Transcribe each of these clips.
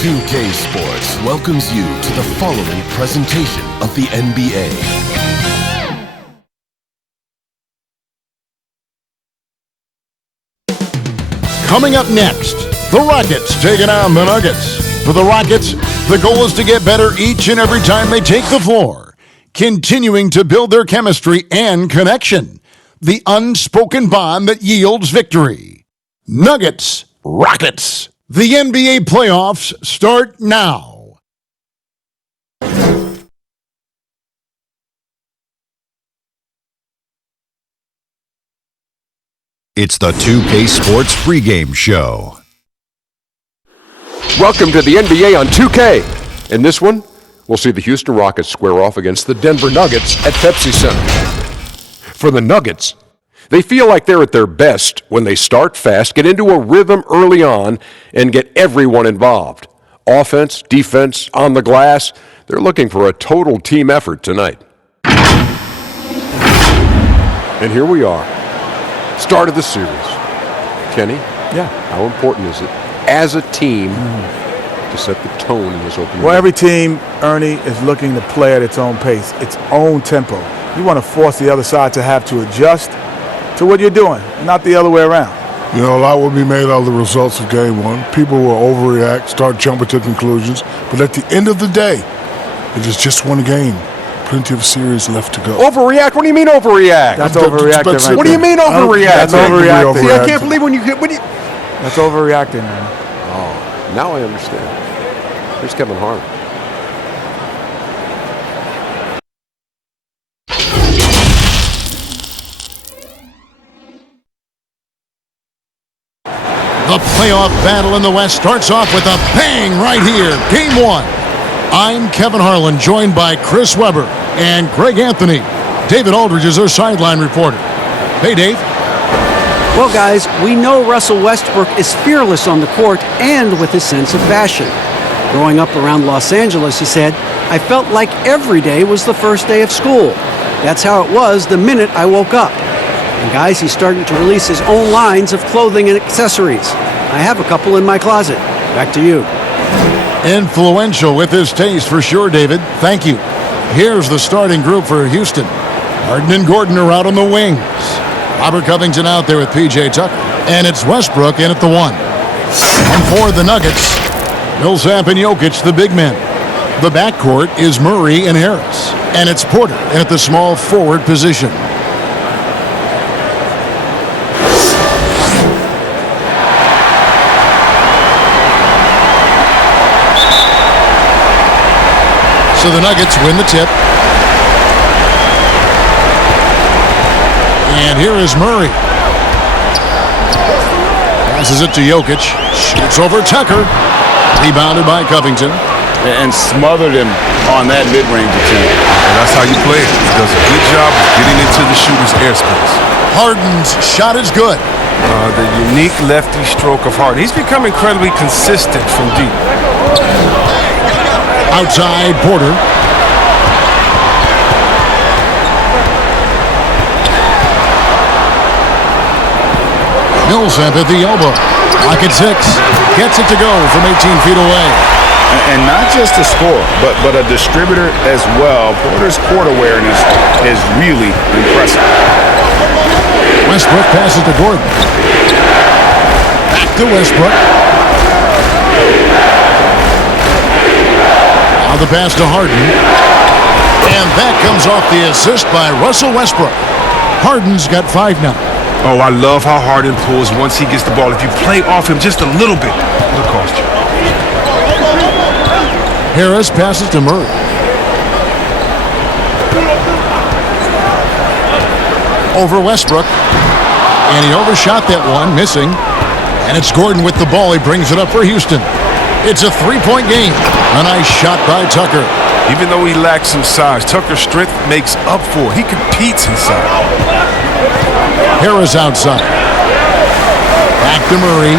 2K Sports welcomes you to the following presentation of the NBA. Coming up next, the Rockets taking on the Nuggets. For the Rockets, the goal is to get better each and every time they take the floor, continuing to build their chemistry and connection, the unspoken bond that yields victory. Nuggets, Rockets. The NBA playoffs start now. It's the 2K Sports pregame show. Welcome to the NBA on 2K. In this one, we'll see the Houston Rockets square off against the Denver Nuggets at Pepsi Center. For the Nuggets, they feel like they're at their best when they start fast, get into a rhythm early on, and get everyone involved. Offense, defense, on the glass, they're looking for a total team effort tonight. And here we are, start of the series. Kenny, how important is it as a team to set the tone in this opening? Well, every team, Ernie, is looking to play at its own pace, its own tempo. You want to force the other side to have to adjust to what you're doing, not the other way around. You know, a lot will be made out of the results of game one. People will overreact, start jumping to conclusions. But at the end of the day, it is just one game. Plenty of series left to go. Overreact? What do you mean overreact? That's overreacting right What do you mean overreact? That's overreacting. See, I can't believe when you... That's overreacting, man. Oh, now I understand. Here's Kevin Harden. The playoff battle in the West starts off with a bang right here. Game one. I'm Kevin Harlan, joined by Chris Webber and Greg Anthony. David Aldridge is our sideline reporter. Hey, Dave. Well, guys, we know Russell Westbrook is fearless on the court and with his sense of fashion. Growing up around Los Angeles, he said, I felt like every day was the first day of school. That's how it was the minute I woke up. And guys, he's starting to release his own lines of clothing and accessories. I have a couple in my closet. Back to you. Influential with his taste for sure, David. Thank you. Here's the starting group for Houston. Harden and Gordon are out on the wings. Robert Covington out there with P.J. Tucker. And it's Westbrook in at the one. And for the Nuggets, Millsap and Jokic, the big men. The backcourt is Murray and Harris. And it's Porter at the small forward position. So the Nuggets win the tip. And here is Murray. Passes it to Jokic. Shoots over Tucker. Rebounded by Covington. And smothered him on that mid-range attempt. And that's how you play it. He does a good job of getting into the shooter's airspace. Harden's shot is good. The unique lefty stroke of Harden. He's become incredibly consistent from deep. Outside, Porter. Millsap at the elbow. Pocket six. Gets it to go from 18 feet away. And not just a scorer, but a distributor as well. Porter's court awareness is really impressive. Westbrook passes to Gordon. Back to Westbrook. Now the pass to Harden. And that comes off the assist by Russell Westbrook. Harden's got 5 now. Oh, I love how Harden pulls once he gets the ball. If you play off him just a little bit, it'll cost you. Harris passes to Murray. Over Westbrook. And he overshot that one, missing. And it's Gordon with the ball. He brings it up for Houston. It's a 3-point game. A nice shot by Tucker. Even though he lacks some size, Tucker's strength makes up for it. He competes inside. Harris outside. Back to Murray.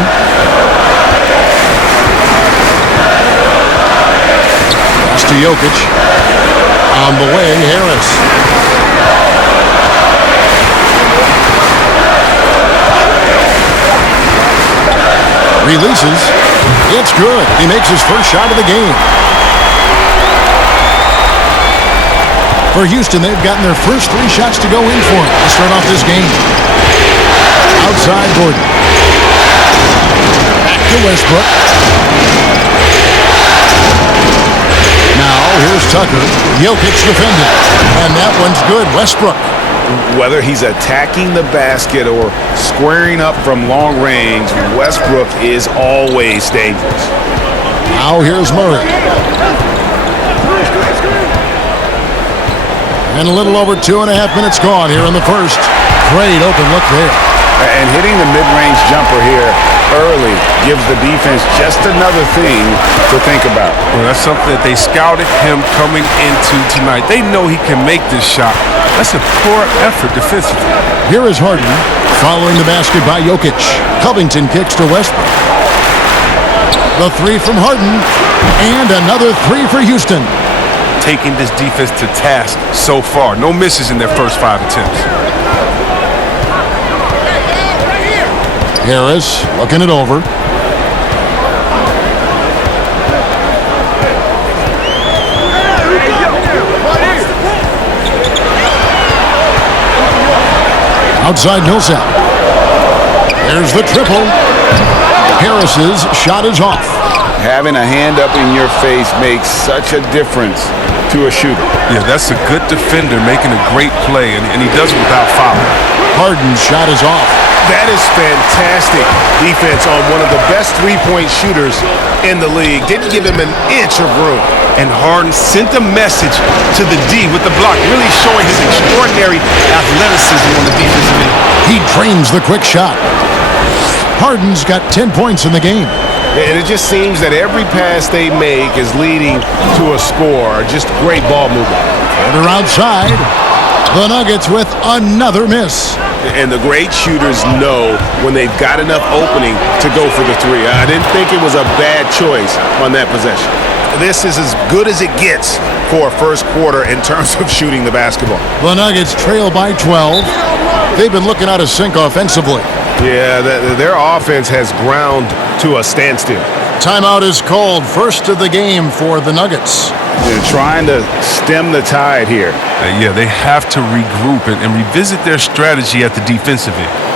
Pass to Jokic. On the way, Harris. Releases. It's good. He makes his first shot of the game. For Houston, they've gotten their first 3 shots to go in for him to start off this game. Outside Gordon. Back to Westbrook. Now, here's Tucker. Jokic defending. And that one's good. Westbrook. Whether he's attacking the basket or squaring up from long range, Westbrook is always dangerous. Now here's Murray. And a little over 2.5 minutes gone here in the first. Great open look there. And hitting the mid-range jumper here early gives the defense just another thing to think about. Well, that's something that they scouted him coming into tonight. They know he can make this shot. That's a poor effort defensively. Here is Harden following the basket by Jokic. Covington kicks to Westbrook. The 3 from Harden. And another 3 for Houston. Taking this defense to task so far. No misses in their first 5 attempts. Harris looking it over. Outside Millsap. There's the triple. Harris's shot is off. Having a hand up in your face makes such a difference to a shooter. Yeah, that's a good defender making a great play, and he does it without fouling. Harden's shot is off. That is fantastic defense on one of the best three-point shooters in the league. Didn't give him an inch of room. And Harden sent a message to the D with the block, really showing his extraordinary athleticism on the defensive end. He drains the quick shot. Harden's got 10 points in the game. And it just seems that every pass they make is leading to a score. Just great ball movement. Further outside, the Nuggets with another miss. And the great shooters know when they've got enough opening to go for the 3. I didn't think it was a bad choice on that possession. This is as good as it gets for a first quarter in terms of shooting the basketball. The Nuggets trail by 12. They've been looking out of sync offensively. Yeah, their offense has ground to a standstill. Timeout is called. First of the game for the Nuggets. They're trying to stem the tide here. Yeah, they have to regroup and revisit their strategy at the defensive end.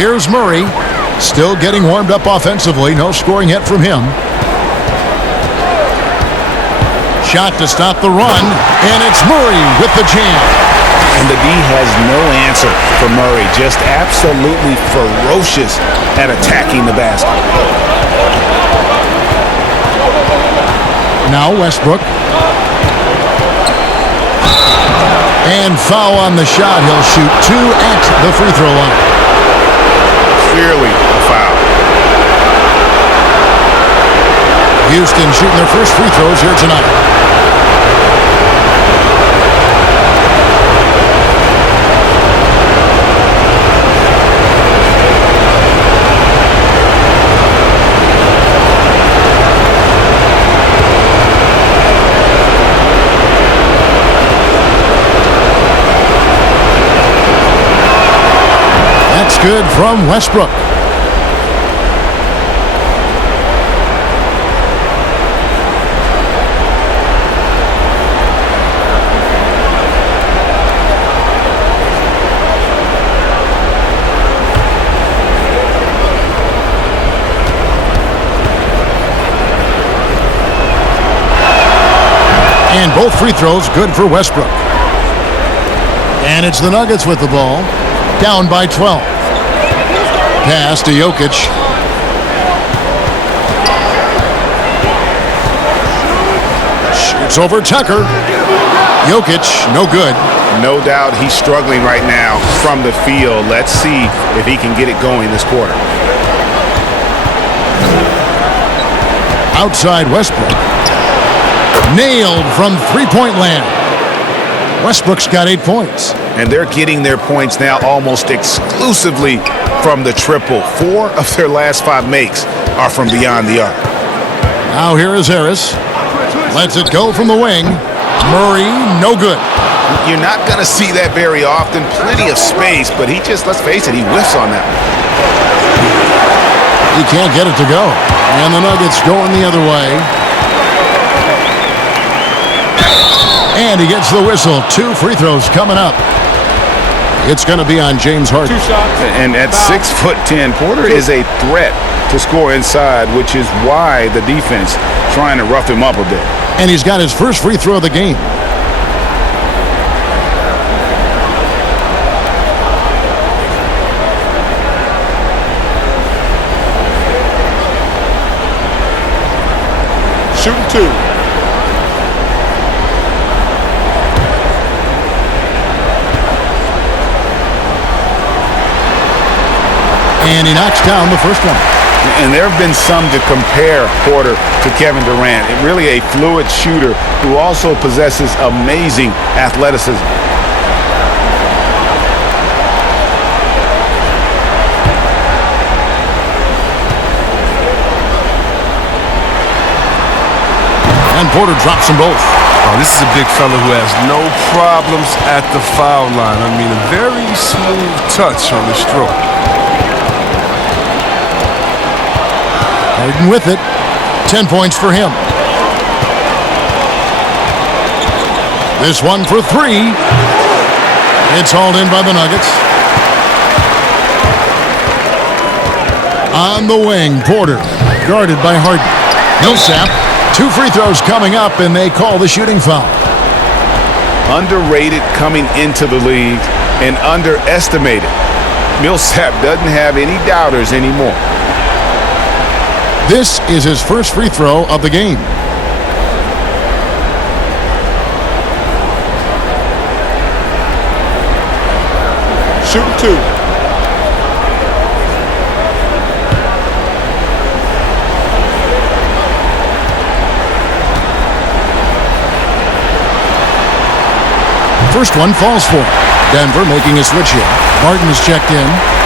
Here's Murray, still getting warmed up offensively. No scoring yet from him. Shot to stop the run, and it's Murray with the jam. And the D has no answer for Murray. Just absolutely ferocious at attacking the basket. Now Westbrook. And foul on the shot. He'll shoot 2 at the free throw line. Clearly a foul. Houston shooting their first free throws here tonight. That's good from Westbrook. And both free throws good for Westbrook. And it's the Nuggets with the ball, down by 12. Pass to Jokic. Shoots over Tucker. Jokic, no good. No doubt he's struggling right now from the field. Let's see if he can get it going this quarter. Outside Westbrook. Nailed from three-point land. Westbrook's got 8 points. And they're getting their points now almost exclusively from the triple. 4 of their last 5 makes are from beyond the arc. Now here is Harris. Lets it go from the wing. Murray, no good. You're not going to see that very often. Plenty of space, but he just, let's face it, he whiffs on that one. He can't get it to go. And the Nuggets going the other way. And he gets the whistle. 2 free throws coming up. It's going to be on James Harden. 2 shots. And at 6'10", Porter is a threat to score inside, which is why the defense trying to rough him up a bit. And he's got his first free throw of the game. Shooting 2. And he knocks down the first one. And there have been some to compare Porter to Kevin Durant. Really a fluid shooter who also possesses amazing athleticism. And Porter drops them both. Oh, this is a big fella who has no problems at the foul line. I mean, a very smooth touch on the stroke. Harden with it. 10 points for him. This one for 3. It's hauled in by the Nuggets. On the wing, Porter, guarded by Harden. Millsap, 2 free throws coming up, and they call the shooting foul. Underrated coming into the league and underestimated. Millsap doesn't have any doubters anymore. This is his first free throw of the game. Shooting 2. First one falls for him. Denver making a switch here. Harden is checked in.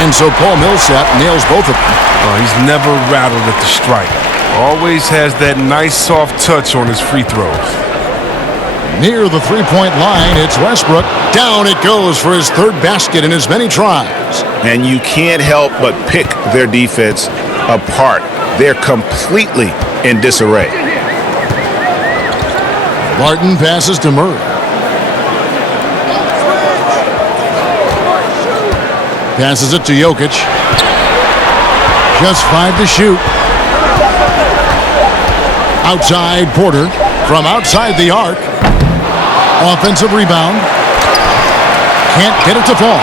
And so Paul Millsap nails both of them. Oh, he's never rattled at the strike. Always has that nice soft touch on his free throws. Near the three-point line, it's Westbrook. Down it goes for his 3rd basket in as many tries. And you can't help but pick their defense apart. They're completely in disarray. Barton passes to Murray. Passes it to Jokic. Just 5 to shoot. Outside Porter. From outside the arc. Offensive rebound. Can't get it to fall.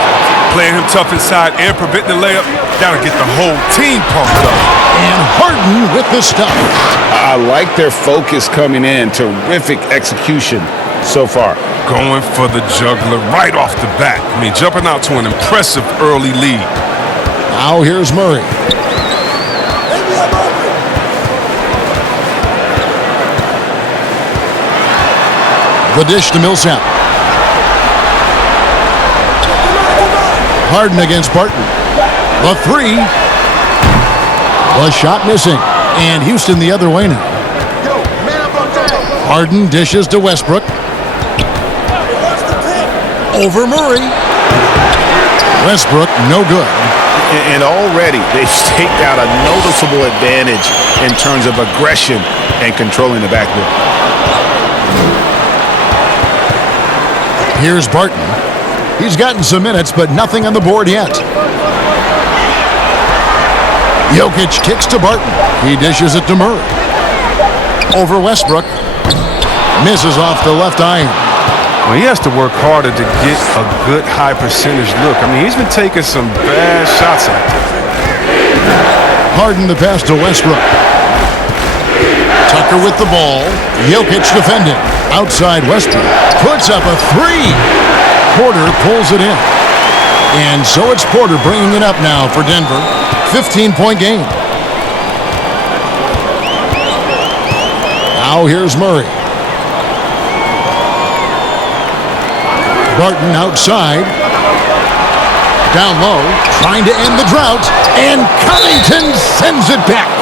Playing him tough inside and preventing the layup. That'll get the whole team pumped up. And Harden with the stuff. I like their focus coming in. Terrific execution so far. Going for the juggler right off the bat. I mean, jumping out to an impressive early lead. Now here's Murray. The dish to Millsap. Harden against Barton. The 3. The shot missing. And Houston the other way now. Harden dishes to Westbrook. Over Murray. Westbrook, no good. And already they've staked out a noticeable advantage in terms of aggression and controlling the backboard. Here's Barton. He's gotten some minutes, but nothing on the board yet. Jokic kicks to Barton. He dishes it to Murray. Over Westbrook. Misses off the left iron. Well, he has to work harder to get a good high percentage look. I mean, he's been taking some bad shots out there. Harden the pass to Westbrook. Tucker with the ball. Jokic defending. Outside Westbrook. Puts up a three. Porter pulls it in. And so it's Porter bringing it up now for Denver. 15-point game. Now here's Murray. Barton outside. Down low. Trying to end the drought. And Covington sends it back.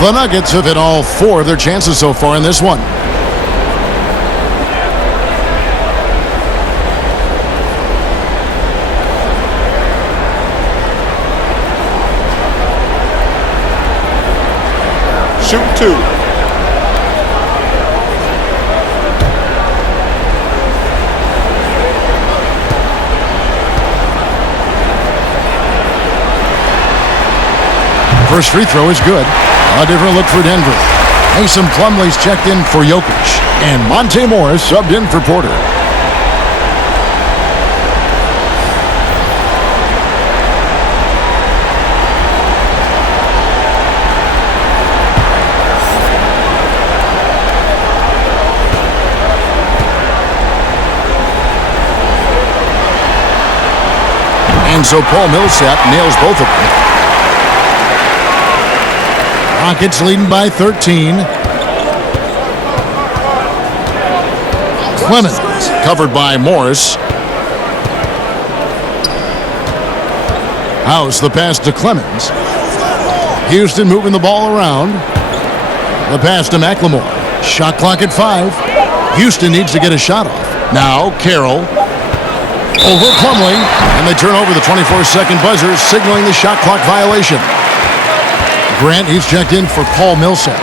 The Nuggets have hit all four of their chances so far in this one. Shoot two. First free throw is good. A different look for Denver. Mason Plumlee's checked in for Jokic. And Monte Morris subbed in for Porter. And so Paul Millsap nails both of them. Rockets leading by 13. Clemens covered by Morris. House the pass to Clemens. Houston moving the ball around. The pass to McLemore. Shot clock at 5. Houston needs to get a shot off. Now Carroll. Over Plumlee. And they turn over the 24-second buzzer, signaling the shot clock violation. Grant, he's checked in for Paul Millsap.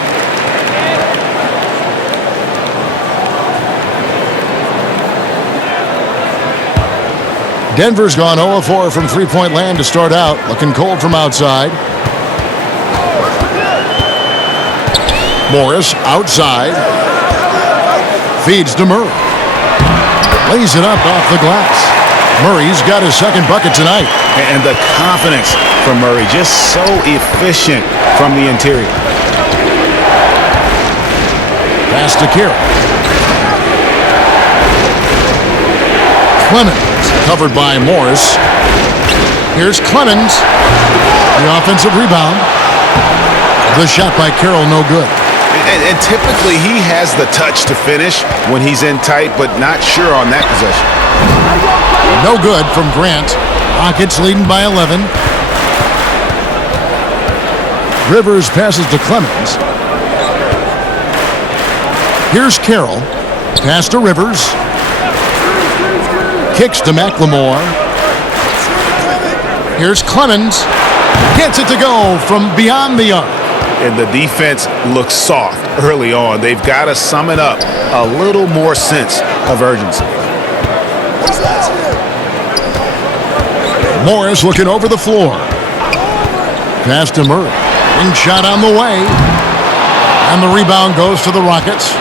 Denver's gone 0-4 from three-point land to start out. Looking cold from outside. Morris outside. Feeds to Murray. Lays it up off the glass. Murray's got his second bucket tonight. And the confidence from Murray, just so efficient from the interior. Pass to Carroll. Clemens covered by Morris. Here's Clemens. The offensive rebound. The shot by Carroll no good. And typically he has the touch to finish when he's in tight, but not sure on that possession. No good from Grant. Rockets leading by 11. Rivers passes to Clemens. Here's Carroll. Pass to Rivers. Kicks to McLemore. Here's Clemens. Gets it to go from beyond the arc. And the defense looks soft early on. They've got to sum it up a little more sense of urgency. Morris looking over the floor. Pass to Murray. Ring shot on the way. And the rebound goes to the Rockets.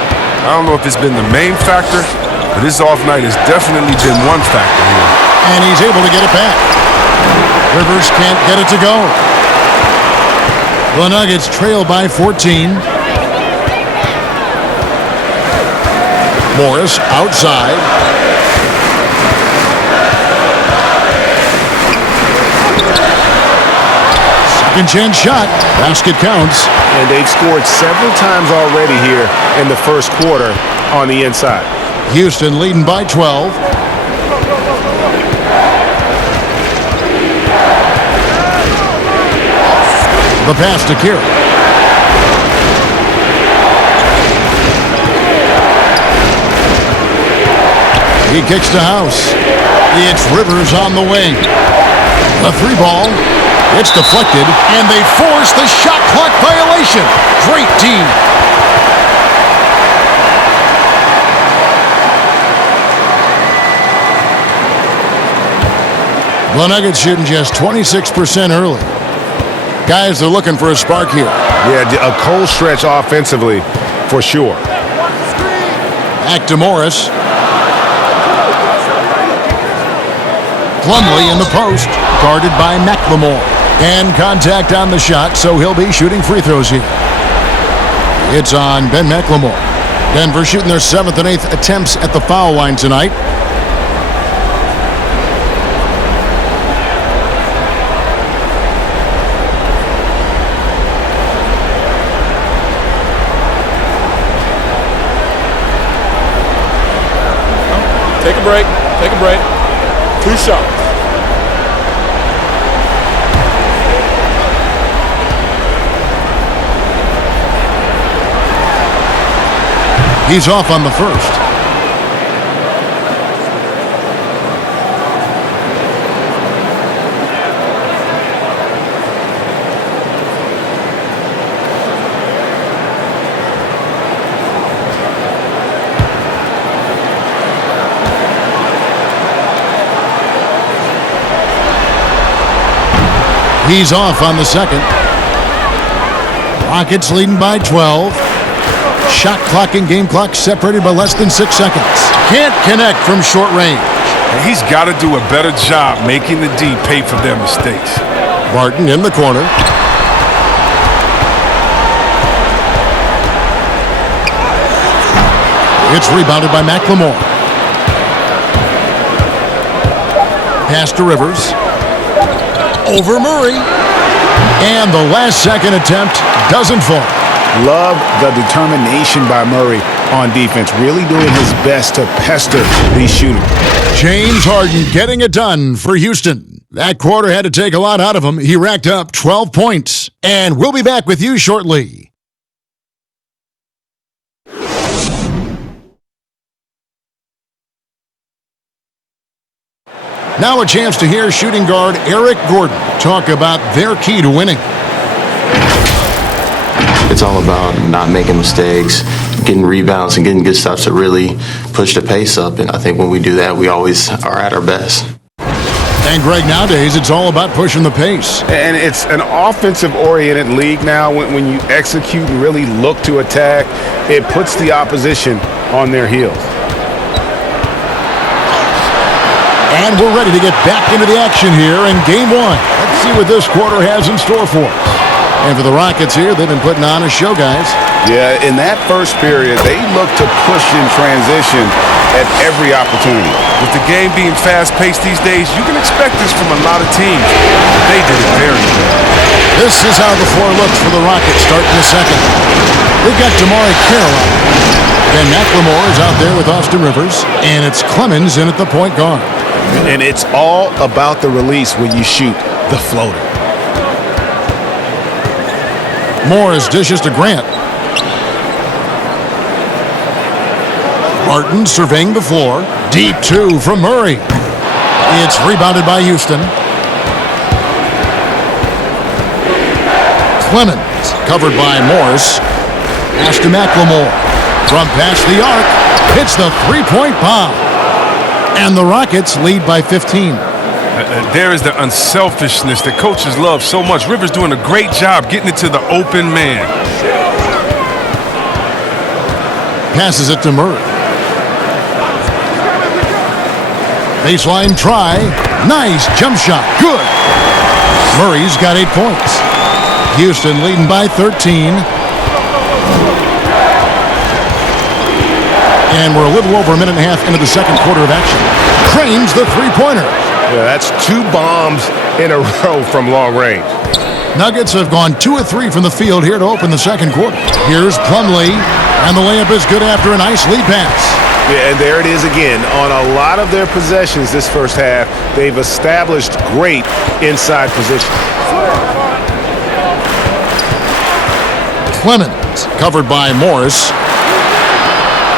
I don't know if it's been the main factor, but his off night has definitely been one factor here. And he's able to get it back. Rivers can't get it to go. The Nuggets trail by 14. Morris outside. Second chance shot. Basket counts. And they've scored several times already here in the first quarter on the inside. Houston leading by 12. The pass to Carroll. He kicks to House. It's Rivers on the wing. The 3-ball. It's deflected, and they force the shot clock violation. Great D. The Nuggets shooting just 26% early. Guys, they're looking for a spark here. Yeah, a cold stretch offensively, for sure. Back to Morris. Plumlee in the post, guarded by McLemore. And contact on the shot, so he'll be shooting free throws here. It's on Ben McLemore. Denver shooting their 7th and 8th attempts at the foul line tonight. Take a break. Take a break. 2 shots. He's off on the first. He's off on the second. Rockets leading by 12. Shot clock and game clock separated by less than 6 seconds. Can't connect from short range. And he's got to do a better job making the D pay for their mistakes. Barton in the corner. It's rebounded by McLemore. Pass to Rivers. Over Murray. And the last second attempt doesn't fall. Love the determination by Murray on defense, really doing his best to pester these shooters. James Harden getting it done for Houston. That quarter had to take a lot out of him. He racked up 12 points. And we'll be back with you shortly. Now a chance to hear shooting guard Eric Gordon talk about their key to winning. It's all about not making mistakes, getting rebounds, and getting good stops to really push the pace up. And I think when we do that, we always are at our best. And Greg, nowadays, it's all about pushing the pace. And it's an offensive-oriented league now. When you execute and really look to attack, it puts the opposition on their heels. And we're ready to get back into the action here in Game 1. Let's see what this quarter has in store for us. And for the Rockets here, they've been putting on a show, guys. Yeah, in that first period, they look to push in transition at every opportunity. With the game being fast-paced these days, you can expect this from a lot of teams. But they did it very well. This is how the floor looks for the Rockets starting the second. We've got Damari Carroll. Ben McLemore is out there with Austin Rivers. And it's Clemens in at the point guard. And it's all about the release when you shoot the floater. Morris dishes to Grant. Barton surveying the floor. Deep 2 from Murray. It's rebounded by Houston. Clemens covered by Morris. Pass to McLemore. From past the arc. Hits the three-point bomb. And the Rockets lead by 15. There is the unselfishness that coaches love so much. Rivers doing a great job getting it to the open man. Passes it to Murray. Baseline try. Nice jump shot. Good. Murray's got 8 points. Houston leading by 13. And we're a little over a minute and a half into the second quarter of action. Cranes the three-pointer. Yeah, that's 2 bombs in a row from long range. Nuggets have gone 2 of 3 from the field here to open the second quarter. Here's Plumlee, and the layup is good after a nice lead pass. Yeah, and there it is again. On a lot of their possessions this first half, they've established great inside position. Clemens covered by Morris.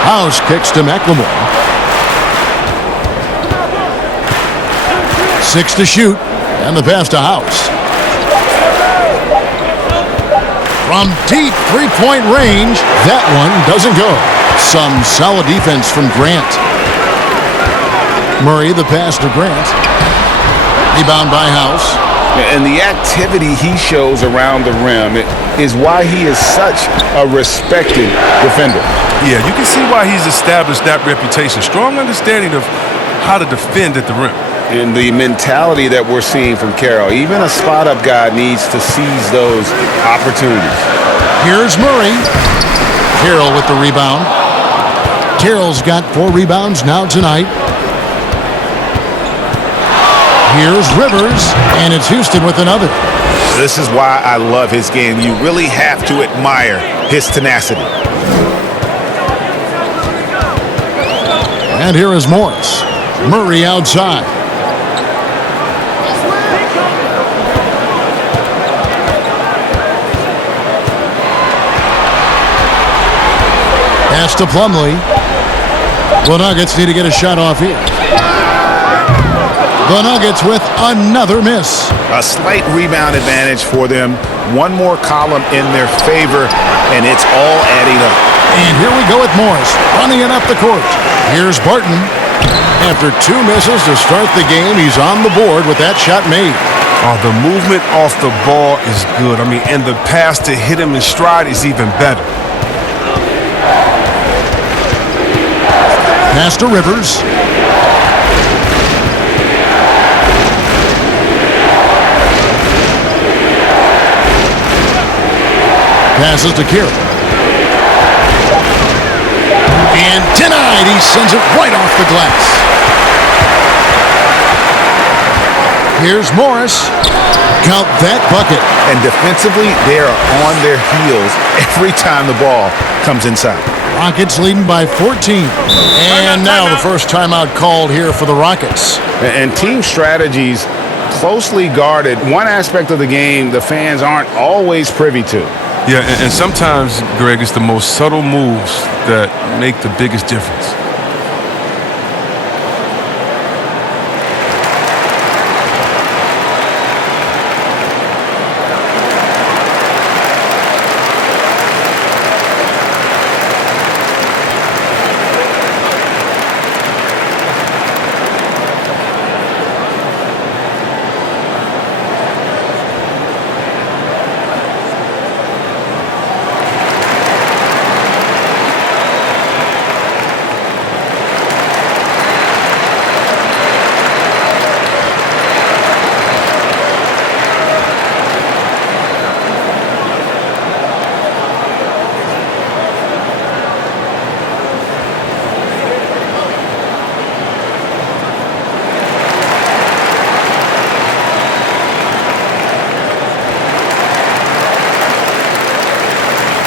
House kicks to McLemore. 6 to shoot, and the pass to House. From deep three-point range, that one doesn't go. Some solid defense from Grant. Murray, the pass to Grant. Rebound by House. And the activity he shows around the rim is why he is such a respected defender. Yeah, you can see why he's established that reputation. Strong understanding of how to defend at the rim. And the mentality that we're seeing from Carroll, even a spot-up guy needs to seize those opportunities. Here's Murray. Carroll with the rebound. Carroll's got 4 rebounds now tonight. Here's Rivers, and it's Houston with another. This is why I love his game. You really have to admire his tenacity. And here is Morris. Murray outside. Pass to Plumlee. The Nuggets need to get a shot off here. The Nuggets with another miss. A slight rebound advantage for them. One more column in their favor, and it's all adding up. And here we go with Morris, running it up the court. Here's Barton. After 2 misses to start the game, he's on the board with that shot made. Oh, the movement off the ball is good. I mean, and the pass to hit him in stride is even better. Pass to Rivers. Passes to Carroll. And denied. He sends it right off the glass. Here's Morris. Count that bucket. And defensively, they are on their heels every time the ball comes inside. Rockets leading by 14. And now the first timeout called here for the Rockets. And team strategies closely guarded. One aspect of the game the fans aren't always privy to. Yeah, and sometimes, Greg, it's the most subtle moves that make the biggest difference.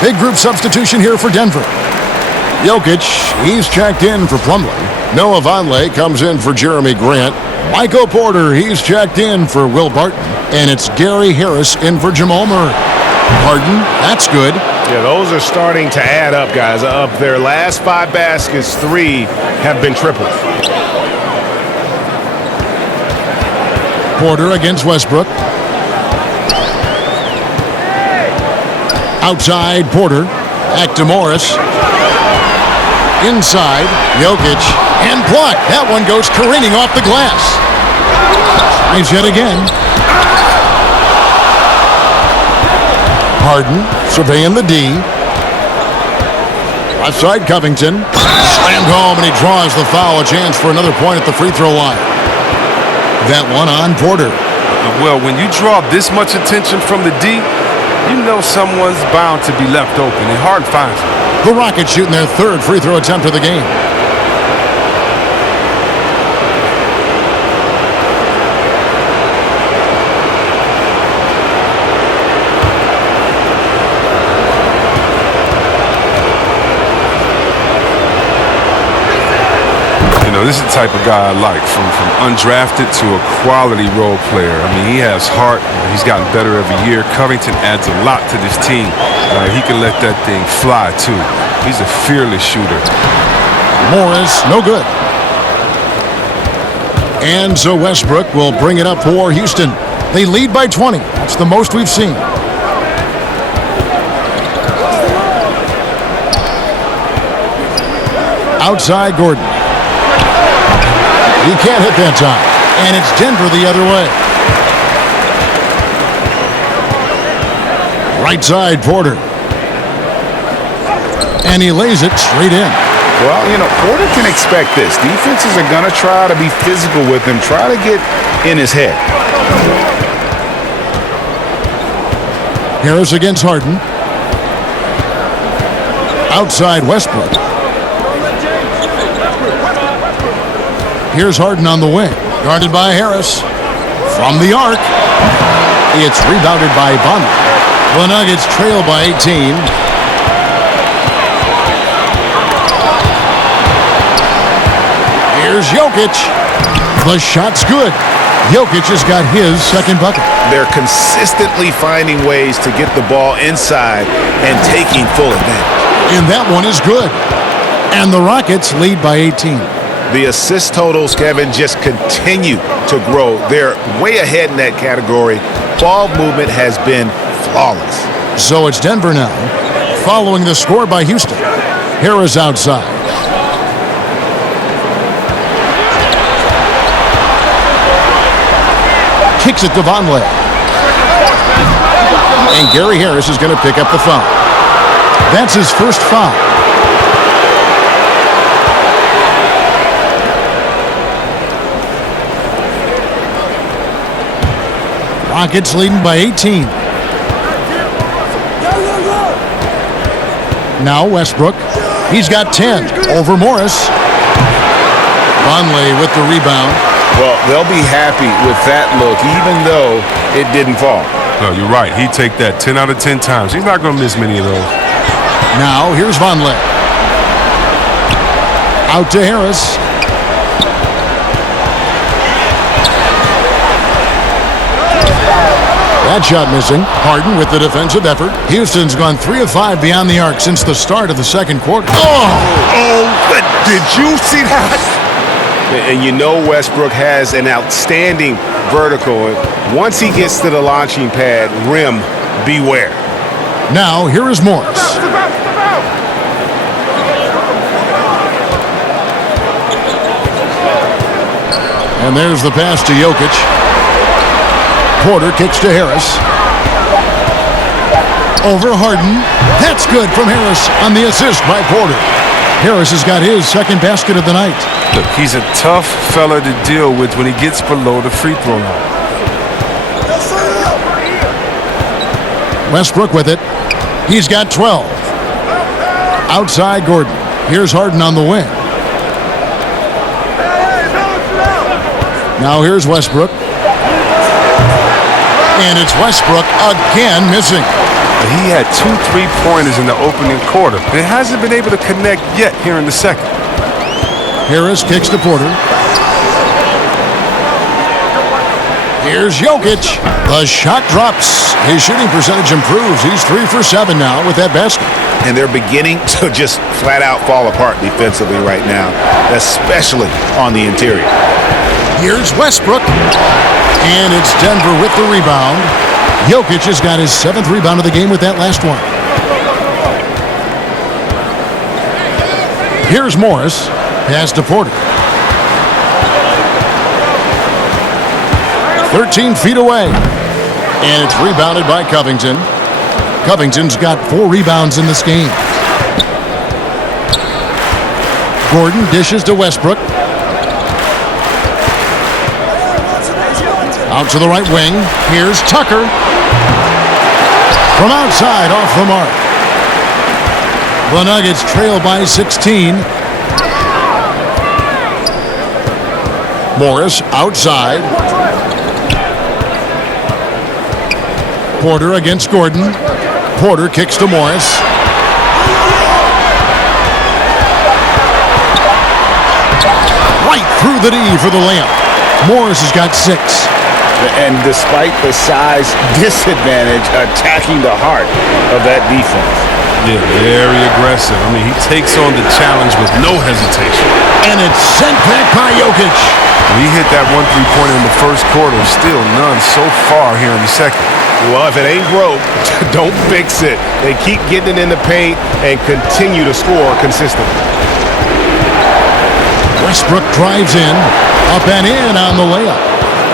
Big group substitution here for Denver. Jokic, he's checked in for Plumlee. Noah Vonleh comes in for Jeremy Grant. Michael Porter, he's checked in for Will Barton. And it's Gary Harris in for Jamal Murray. Harden, that's good. Yeah, those are starting to add up, guys. Up their last 5 baskets, 3 have been triples. Porter against Westbrook. Outside, Porter. Back to Morris. Inside, Jokic. And blocked. That one goes careening off the glass. Tries yet again. Harden surveying the D. Left side, Covington. Slammed home, and he draws the foul. A chance for another point at the free throw line. That one on Porter. Well, when you draw this much attention from the D, you know someone's bound to be left open, and Harden finds it. The Rockets shooting their 3rd free throw attempt of the game. This is the type of guy I like, from undrafted to a quality role player. I mean, he has heart. He's gotten better every year. Covington adds a lot to this team. He can let that thing fly, too. He's a fearless shooter. Morris, no good. And so Westbrook will bring it up for Houston. They lead by 20. That's the most we've seen. Outside Gordon. He can't hit that time. And it's Denver the other way. Right side, Porter. And he lays it straight in. Well, Porter can expect this. Defenses are going to try to be physical with him, try to get in his head. Harris against Harden. Outside Westbrook. Here's Harden on the wing. Guarded by Harris. From the arc. It's rebounded by Vonleh. The Nuggets trail by 18. Here's Jokic. The shot's good. Jokic has got his second bucket. They're consistently finding ways to get the ball inside and taking full advantage. And that one is good. And the Rockets lead by 18. The assist totals, Kevin, just continue to grow. They're way ahead in that category. Ball movement has been flawless. So it's Denver now, following the score by Houston. Harris outside. Kicks it to Vonleh. And Gary Harris is going to pick up the foul. That's his first foul. Rockets leading by 18. Now Westbrook. He's got 10 over Morris. Vonleh with the rebound. Well, they'll be happy with that look, even though it didn't fall. No, you're right. He'd take that 10 out of 10 times. He's not going to miss many of those. Now here's Vonleh. Out to Harris. That shot missing. Harden with the defensive effort. Houston's gone 3 of 5 beyond the arc since the start of the second quarter. Did you see that? And Westbrook has an outstanding vertical. Once he gets to the launching pad, rim, beware. Now here is Morris. And there's the pass to Jokic. Porter kicks to Harris. Over Harden. That's good from Harris on the assist by Porter. Harris has got his second basket of the night. Look, he's a tough fella to deal with when he gets below the free throw line. Westbrook with it. He's got 12. Outside Gordon. Here's Harden on the wing. Now here's Westbrook. And it's Westbrook again missing. He had 2 3-pointers in the opening quarter. He hasn't been able to connect yet here in the second. Harris kicks to Porter. Here's Jokic. The shot drops. His shooting percentage improves. He's 3 for 7 now with that basket. And they're beginning to just flat out fall apart defensively right now, especially on the interior. Here's Westbrook. And it's Denver with the rebound. Jokic has got his 7th rebound of the game with that last one. Here's Morris. Pass to Porter. 13 feet away. And it's rebounded by Covington. Covington's got 4 rebounds in this game. Gordon dishes to Westbrook. Out to the right wing. Here's Tucker. From outside, off the mark. The Nuggets trail by 16. Morris outside. Porter against Gordon. Porter kicks to Morris. Right through the D for the layup. Morris has got 6. And despite the size disadvantage, attacking the heart of that defense. Yeah, very aggressive. I mean, he takes on the challenge with no hesitation. And it's sent back by Jokic. He hit that 1 3-pointer in the first quarter. Still none so far here in the second. Well, if it ain't broke, don't fix it. They keep getting it in the paint and continue to score consistently. Westbrook drives in, up and in on the layup.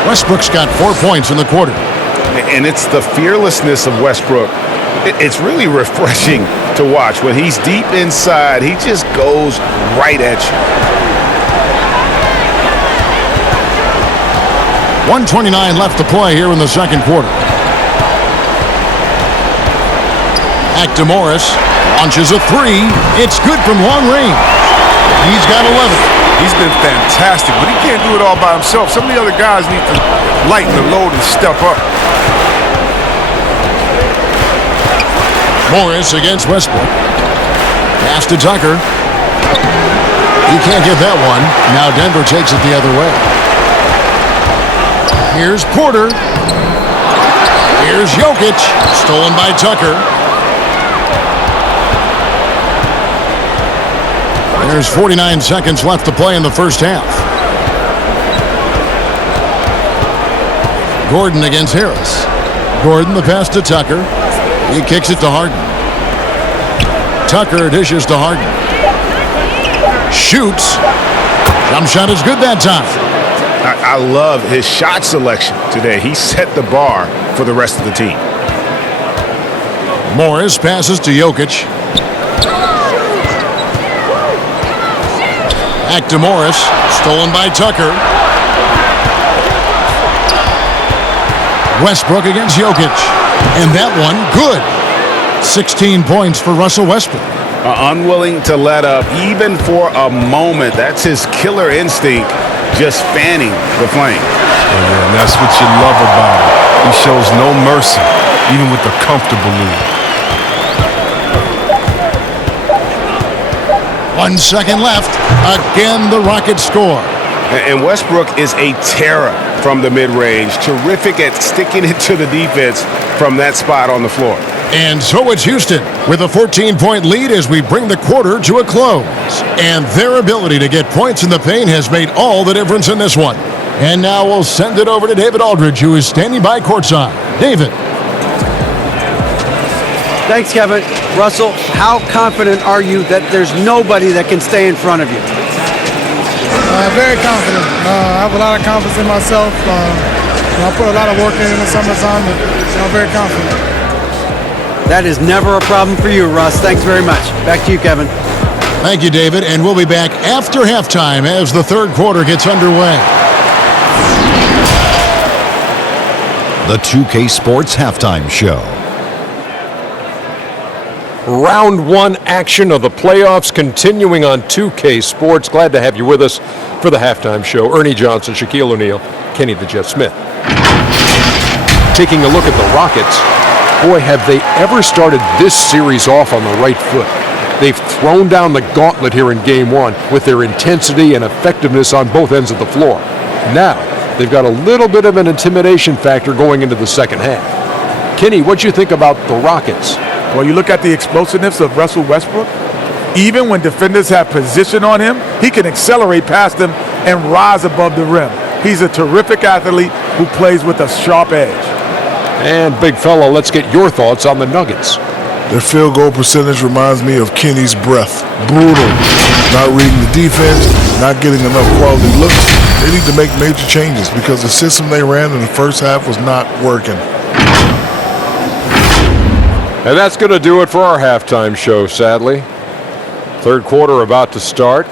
Westbrook's got 4 points in the quarter. And it's the fearlessness of Westbrook. It's really refreshing to watch. When he's deep inside, he just goes right at you. 1:29 left to play here in the second quarter. Back to Morris. Launches a three. It's good from long range. He's got 11. He's been fantastic, but he can't do it all by himself. Some of the other guys need to lighten the load and step up. Morris against Westbrook. Pass to Tucker. He can't get that one. Now Denver takes it the other way. Here's Porter. Here's Jokic. Stolen by Tucker. There's 49 seconds left to play in the first half. Gordon against Harris. Gordon the pass to Tucker. He kicks it to Harden. Tucker dishes to Harden. Shoots. Jump shot is good that time. I love his shot selection today. He set the bar for the rest of the team. Morris passes to Jokic. Back to Morris. Stolen by Tucker. Westbrook against Jokic. And that one, good. 16 points for Russell Westbrook. Unwilling to let up even for a moment. That's his killer instinct, just fanning the flame. Yeah, and that's what you love about him. He shows no mercy, even with the comfortable lead. 1 second left. Again, the Rockets score. And Westbrook is a terror from the mid-range. Terrific at sticking it to the defense from that spot on the floor. And so it's Houston with a 14-point lead as we bring the quarter to a close. And their ability to get points in the paint has made all the difference in this one. And now we'll send it over to David Aldridge, who is standing by courtside. David. Thanks, Kevin. Russell, how confident are you that there's nobody that can stay in front of you? Very confident. I have a lot of confidence in myself. I put a lot of work in the summertime, but I'm very confident. That is never a problem for you, Russ. Thanks very much. Back to you, Kevin. Thank you, David. And we'll be back after halftime as the third quarter gets underway. The 2K Sports Halftime Show. Round one action of the playoffs continuing on 2K Sports. Glad to have you with us for the halftime show. Ernie Johnson, Shaquille O'Neal, Kenny the Jet Smith. Taking a look at the Rockets. Boy, have they ever started this series off on the right foot. They've thrown down the gauntlet here in game one with their intensity and effectiveness on both ends of the floor. Now, they've got a little bit of an intimidation factor going into the second half. Kenny, what'd you think about the Rockets? Well, you look at the explosiveness of Russell Westbrook. Even when defenders have position on him, he can accelerate past them and rise above the rim. He's a terrific athlete who plays with a sharp edge. And big fella, let's get your thoughts on the Nuggets. Their field goal percentage reminds me of Kenny's breath. Brutal. Not reading the defense, not getting enough quality looks. They need to make major changes because the system they ran in the first half was not working. And that's going to do it for our halftime show, sadly. Third quarter about to start.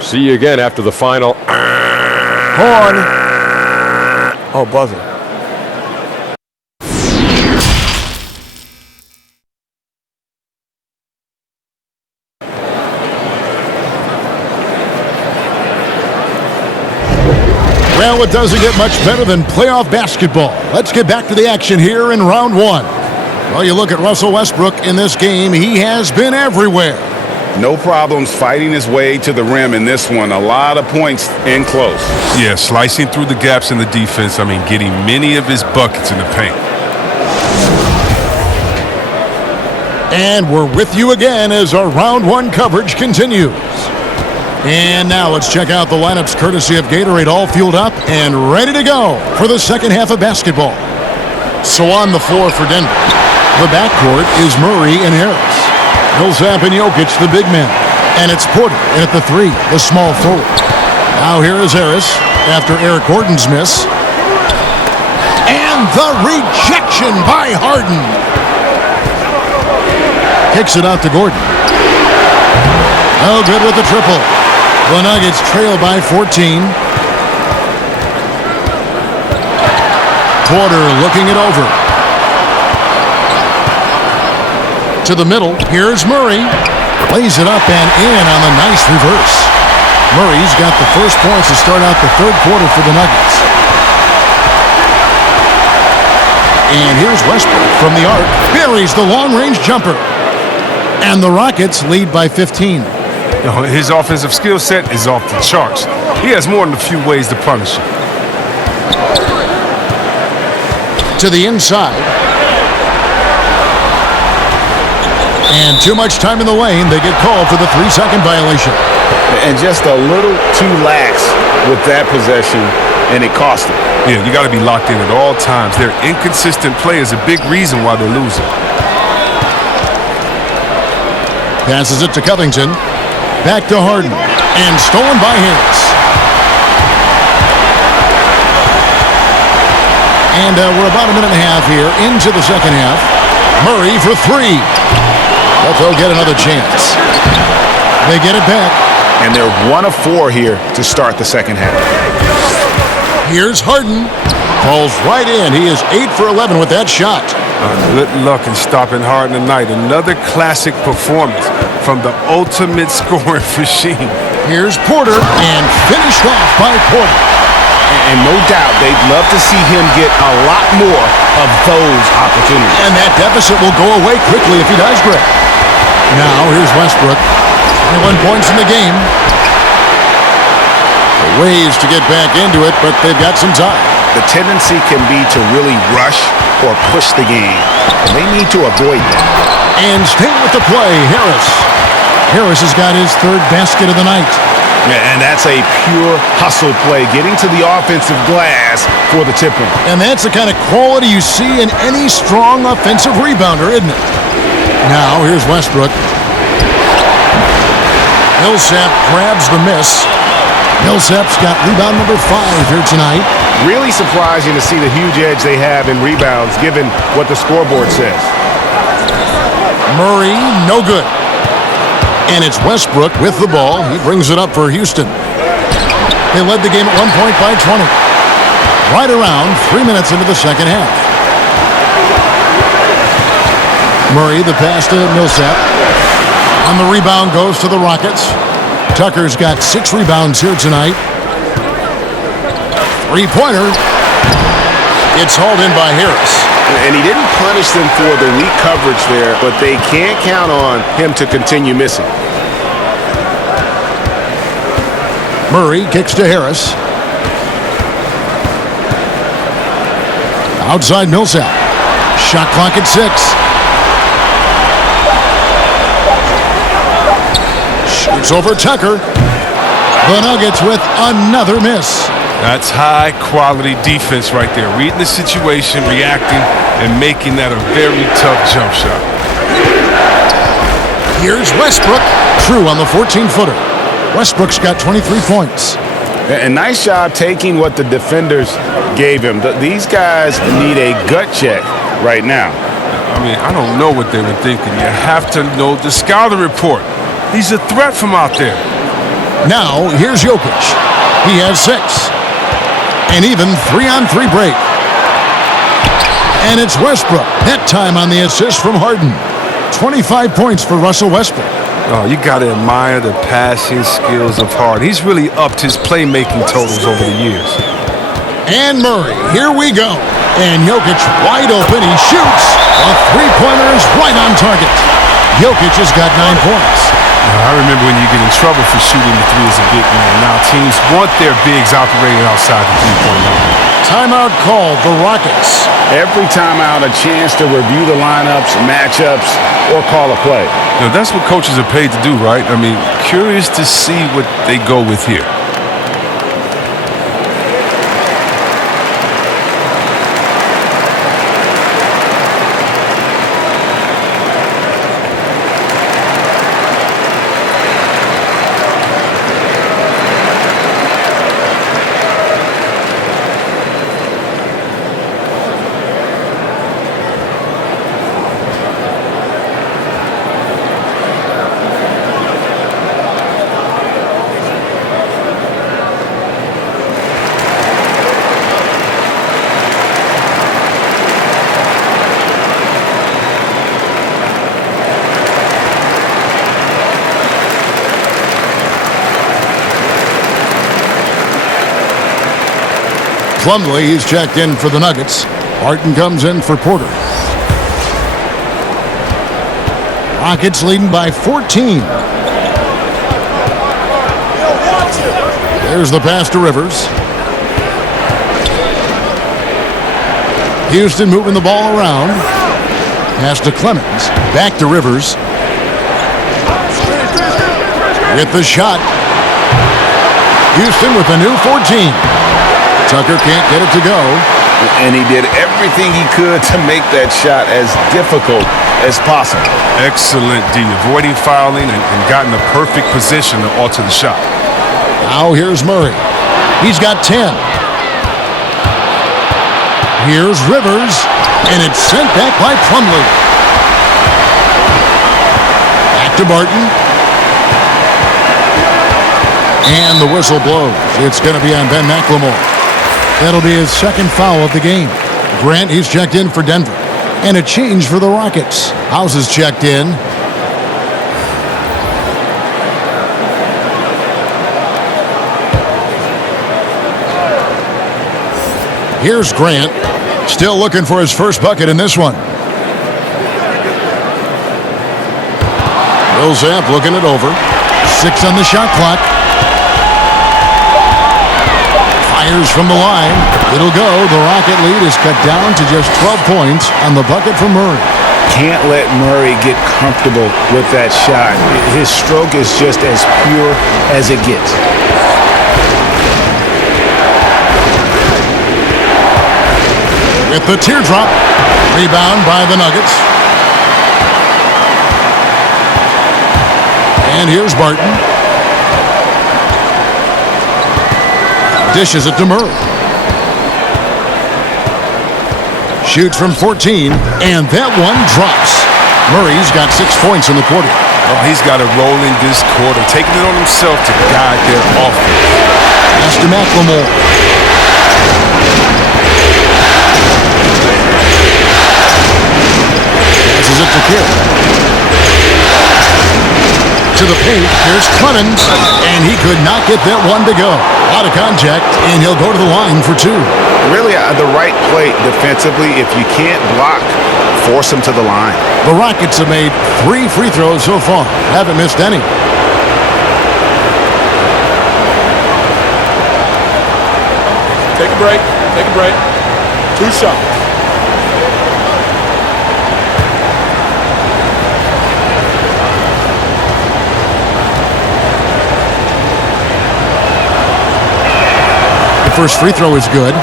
See you again after the final. Horn. Oh, buzzer. Well, it doesn't get much better than playoff basketball. Let's get back to the action here in round one. Well, you look at Russell Westbrook in this game, he has been everywhere. No problems fighting his way to the rim in this one. A lot of points in close. Yeah, slicing through the gaps in the defense. I mean, getting many of his buckets in the paint. And we're with you again as our round one coverage continues. And now let's check out the lineups courtesy of Gatorade, all fueled up and ready to go for the second half of basketball. So on the floor for Denver, the backcourt is Murray and Harris. Millsap and Jokic, the big men. And it's Porter in at the three, the small forward. Now here is Harris after Eric Gordon's miss. And the rejection by Harden. Kicks it out to Gordon. No good with the triple. The Nuggets trail by 14. Porter looking it over. To the middle. Here's Murray. Lays it up and in on the nice reverse. Murray's got the first points to start out the third quarter for the Nuggets. And here's Westbrook from the arc. Buries the long-range jumper. And the Rockets lead by 15. His offensive skill set is off the charts. He has more than a few ways to punish him. To the inside. And too much time in the lane. They get called for the 3-second violation. And just a little too lax with that possession, and it cost them. Yeah, you got to be locked in at all times. Their inconsistent play is a big reason why they're losing. Passes it to Covington. Back to Harden. And stolen by Harris. And we're about a minute and a half here into the second half. Murray for three. But they'll get another chance. They get it back. And they're 1 of 4 here to start the second half. Here's Harden. Falls right in. He is 8 for 11 with that shot. Good luck in stopping Harden tonight. Another classic performance from the ultimate scoring machine. Here's Porter, and finished off by Porter. And no doubt they'd love to see him get a lot more of those opportunities. And that deficit will go away quickly if he does, Greg. Now here's Westbrook. 21 points in the game. Ways to get back into it, but they've got some time. The tendency can be to really rush or push the game, and they need to avoid that. And staying with the play, Harris. Harris has got his third basket of the night. Yeah, and that's a pure hustle play, getting to the offensive glass for the tip-in. And that's the kind of quality you see in any strong offensive rebounder, isn't it? Now, here's Westbrook. Millsap grabs the miss. Millsap's got rebound number 5 here tonight. Really surprising to see the huge edge they have in rebounds, given what the scoreboard says. Murray, no good. And it's Westbrook with the ball. He brings it up for Houston. They led the game at 1 point by 20. Right around 3 minutes into the second half. Murray, the pass to Millsap. And the rebound goes to the Rockets. Tucker's got 6 rebounds here tonight. Three-pointer. It's hauled in by Harris. And he didn't punish them for the weak coverage there, but they can't count on him to continue missing. Murray kicks to Harris. Outside Millsap. Shot clock at 6. Shoots over Tucker. The Nuggets with another miss. That's high-quality defense right there. Reading the situation, reacting, and making that a very tough jump shot. Here's Westbrook. True on the 14-footer. Westbrook's got 23 points. And nice job taking what the defenders gave him. These guys need a gut check right now. I mean, I don't know what they were thinking. You have to know the scouting report. He's a threat from out there. Now, here's Jokic. He has 6. An even 3-on-3 break. And it's Westbrook. That time on the assist from Harden. 25 points for Russell Westbrook. Oh, you got to admire the passing skills of Harden. He's really upped his playmaking totals over the years. And Murray, here we go. And Jokic wide open. He shoots. A three-pointer is right on target. Jokic has got 9 points. I remember when you get in trouble for shooting the three as a big man. Now teams want their bigs operating outside the three-point line. timeout called, the Rockets. Every timeout, a chance to review the lineups, matchups, or call a play. Now, that's what coaches are paid to do, right? I mean, curious to see what they go with here. Plumlee, he's checked in for the Nuggets. Harden comes in for Porter. Rockets leading by 14. There's the pass to Rivers. Houston moving the ball around. Pass to Clemens. Back to Rivers. With the shot. Houston with a new 14. Tucker can't get it to go. And he did everything he could to make that shot as difficult as possible. Excellent D, avoiding fouling and gotten the perfect position to alter the shot. Now here's Murray. He's got 10. Here's Rivers, and it's sent back by Plumlee. Back to Barton. And the whistle blows. It's going to be on Ben McLemore. That'll be his second foul of the game. Grant, he's checked in for Denver. And a change for the Rockets. House is checked in. Here's Grant. Still looking for his first bucket in this one. Bill Zamp looking it over. 6 on the shot clock. Fires from the line. It'll go. The Rocket lead is cut down to just 12 points on the bucket from Murray. Can't let Murray get comfortable with that shot. His stroke is just as pure as it gets. With the teardrop. Rebound by the Nuggets. And here's Barton. Dishes it to Murray. Shoots from 14, and that one drops. Murray's got 6 points in the quarter. Oh, he's got it rolling this quarter, taking it on himself to guide their offense. Pass to McLemore. Passes it to Kidd. To the paint, here's Clemens, and he could not get that one to go. Out of contact, and he'll go to the line for 2. Really the right play defensively. If you can't block, force him to the line. The Rockets have made 3 free throws so far. Haven't missed any. Take a break. Take a break. 2 shots. First free throw is good.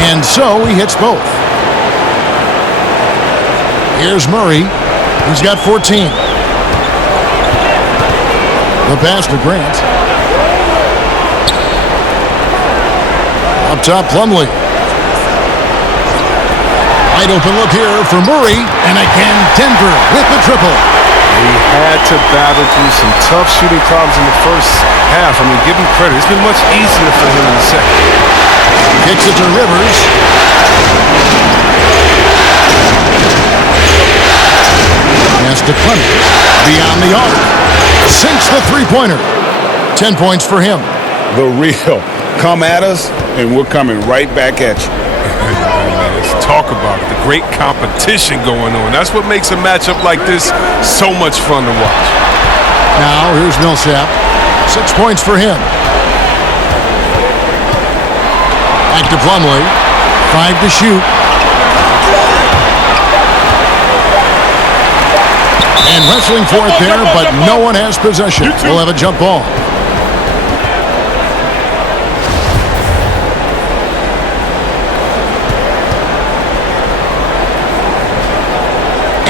And so he hits both. Here's Murray. He's got 14. The pass to Grant. Up top, Plumlee. Wide open look here for Murray. And again, Denver with the triple. He had to battle through some tough shooting problems in the first half. I mean, give him credit. It's been much easier for him in the second. Kicks it to Rivers. Pass to Clemens. Beyond the arc. sinks the three-pointer. 10 points for him. The real. Come at us, and we're coming right back at you. Let's talk about it. The great competition going on. That's what makes a matchup like this so much fun to watch. Now, here's Millsap. 6 points for him. Back to Plumlee. 5 to shoot. And wrestling for it there, but no one has possession. We'll have a jump ball.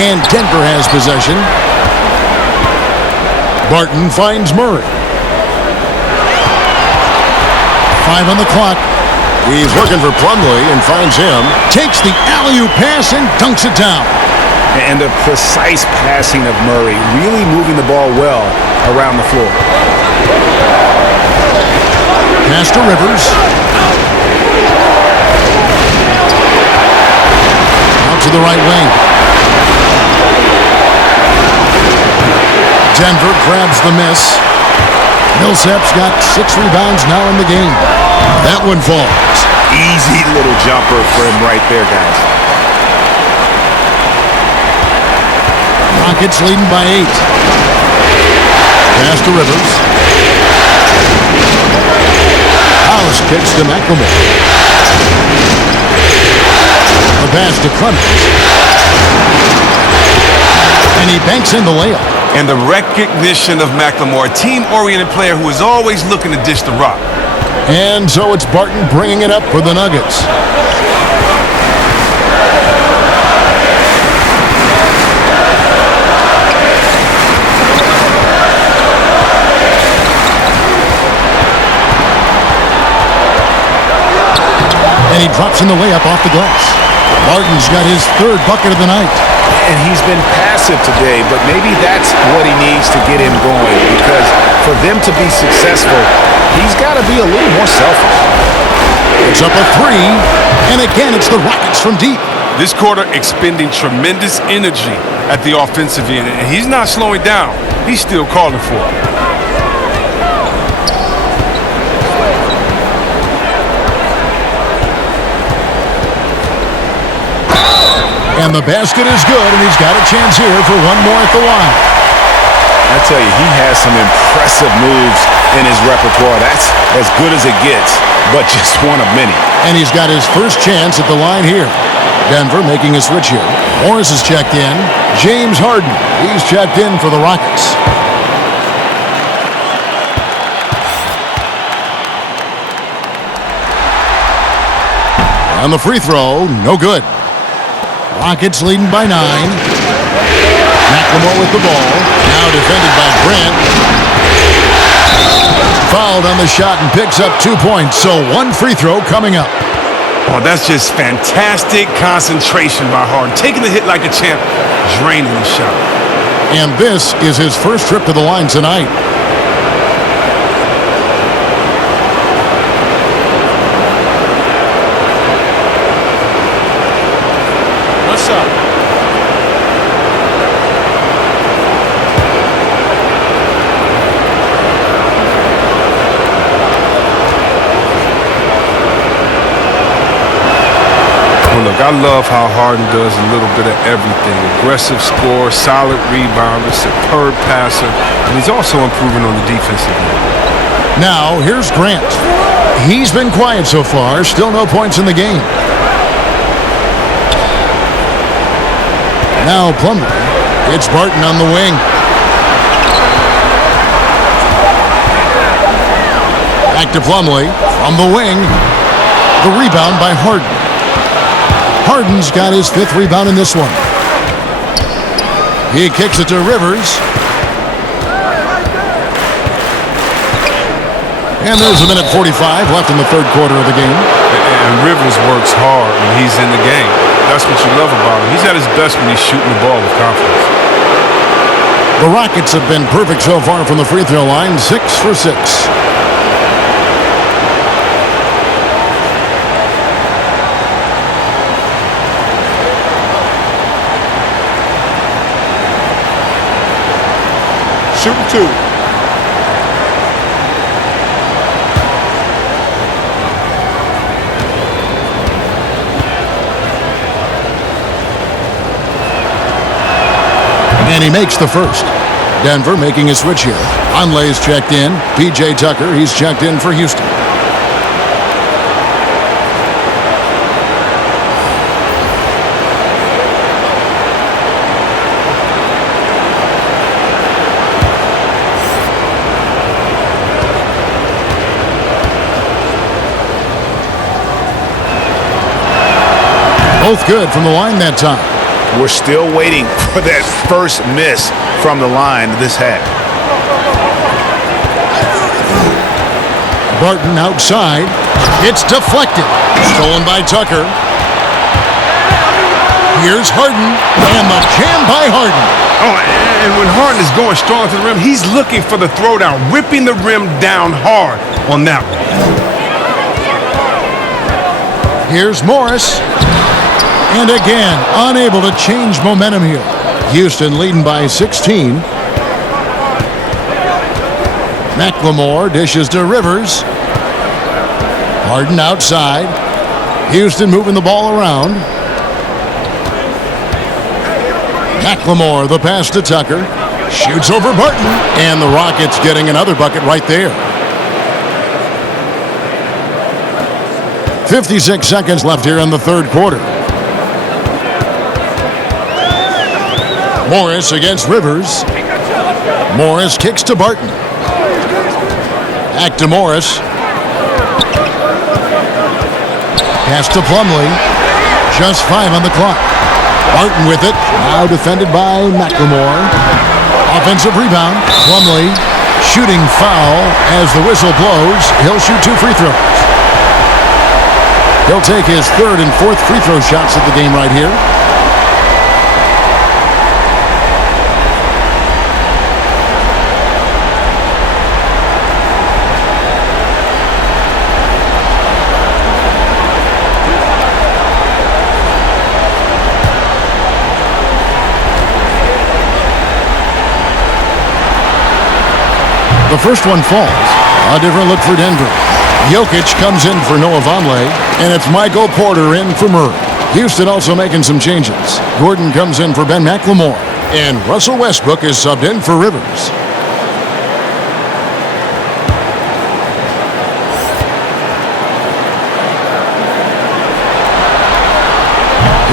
And Denver has possession. Barton finds Murray. 5 on the clock. He's looking for Plumlee and finds him. Takes the alley-oop pass and dunks it down. And the precise passing of Murray, really moving the ball well around the floor. Pass to Rivers. Out to the right wing. Denver grabs the miss. Millsap's got 6 rebounds now in the game. That one falls. Easy little jumper for him right there, guys. Rockets leading by 8. Pass to Rivers. House kicks to McLemore. The pass to Clemens. And he banks in the layup. And the recognition of McLemore, a team-oriented player who is always looking to dish the rock. And so it's Barton bringing it up for the Nuggets. And he drops in the layup off the glass. Barton's got his 3rd bucket of the night. And he's been passive today, but maybe that's what he needs to get him going, because for them to be successful, he's got to be a little more selfish. It's up a 3, and again it's the Rockets from deep. This quarter expending tremendous energy at the offensive end, and he's not slowing down. He's still calling for it. And the basket is good, and he's got a chance here for one more at the line. I tell you, he has some impressive moves in his repertoire. That's as good as it gets, but just one of many. And he's got his first chance at the line here. Denver making a switch here. Morris is checked in. James Harden, he's checked in for the Rockets. On the free throw, no good. Rockets leading by 9. McLemore with the ball. Now defended by Grant. Fouled on the shot and picks up 2 points. So 1 free throw coming up. Oh, that's just fantastic concentration by Harden. Taking the hit like a champ, draining the shot. And this is his first trip to the line tonight. What's up? Well, look, I love how Harden does a little bit of everything. Aggressive scorer, solid rebounder, superb passer, and he's also improving on the defensive end. Now, here's Grant. He's been quiet so far. Still no points in the game. Now Plumlee. It's Barton on the wing. Back to Plumlee from the wing. The rebound by Harden. Harden's got his 5th rebound in this one. He kicks it to Rivers. And there's a minute 45 left in the 3rd quarter of the game. And Rivers works hard when he's in the game. That's what you love about him. He's at his best when he's shooting the ball with confidence. The Rockets have been perfect so far from the free throw line, 6 for 6. Shooting 2. And he makes the first. Denver making a switch here. Onlay's checked in. P.J. Tucker, he's checked in for Houston. Both good from the line that time. We're still waiting for that first miss from the line this half. Barton outside. It's deflected. Stolen by Tucker. Here's Harden. And the jam by Harden. Oh, and when Harden is going strong to the rim, he's looking for the throwdown, ripping the rim down hard on that one. Here's Morris. And again, unable to change momentum here. Houston leading by 16. McLemore dishes to Rivers. Harden outside. Houston moving the ball around. McLemore, the pass to Tucker. Shoots over Barton. And the Rockets getting another bucket right there. 56 seconds left here in the third quarter. Morris against Rivers. Morris kicks to Barton. Back to Morris. Pass to Plumlee. Just 5 on the clock. Barton with it. Now defended by McLemore. Offensive rebound. Plumlee. Shooting foul as the whistle blows. He'll shoot 2 free throws. He'll take his third and fourth free throw shots of the game right here. The first one falls. A different look for Denver. Jokic comes in for Noah Vonleh, and it's Michael Porter in for Murray. Houston also making some changes. Gordon comes in for Ben McLemore, and Russell Westbrook is subbed in for Rivers.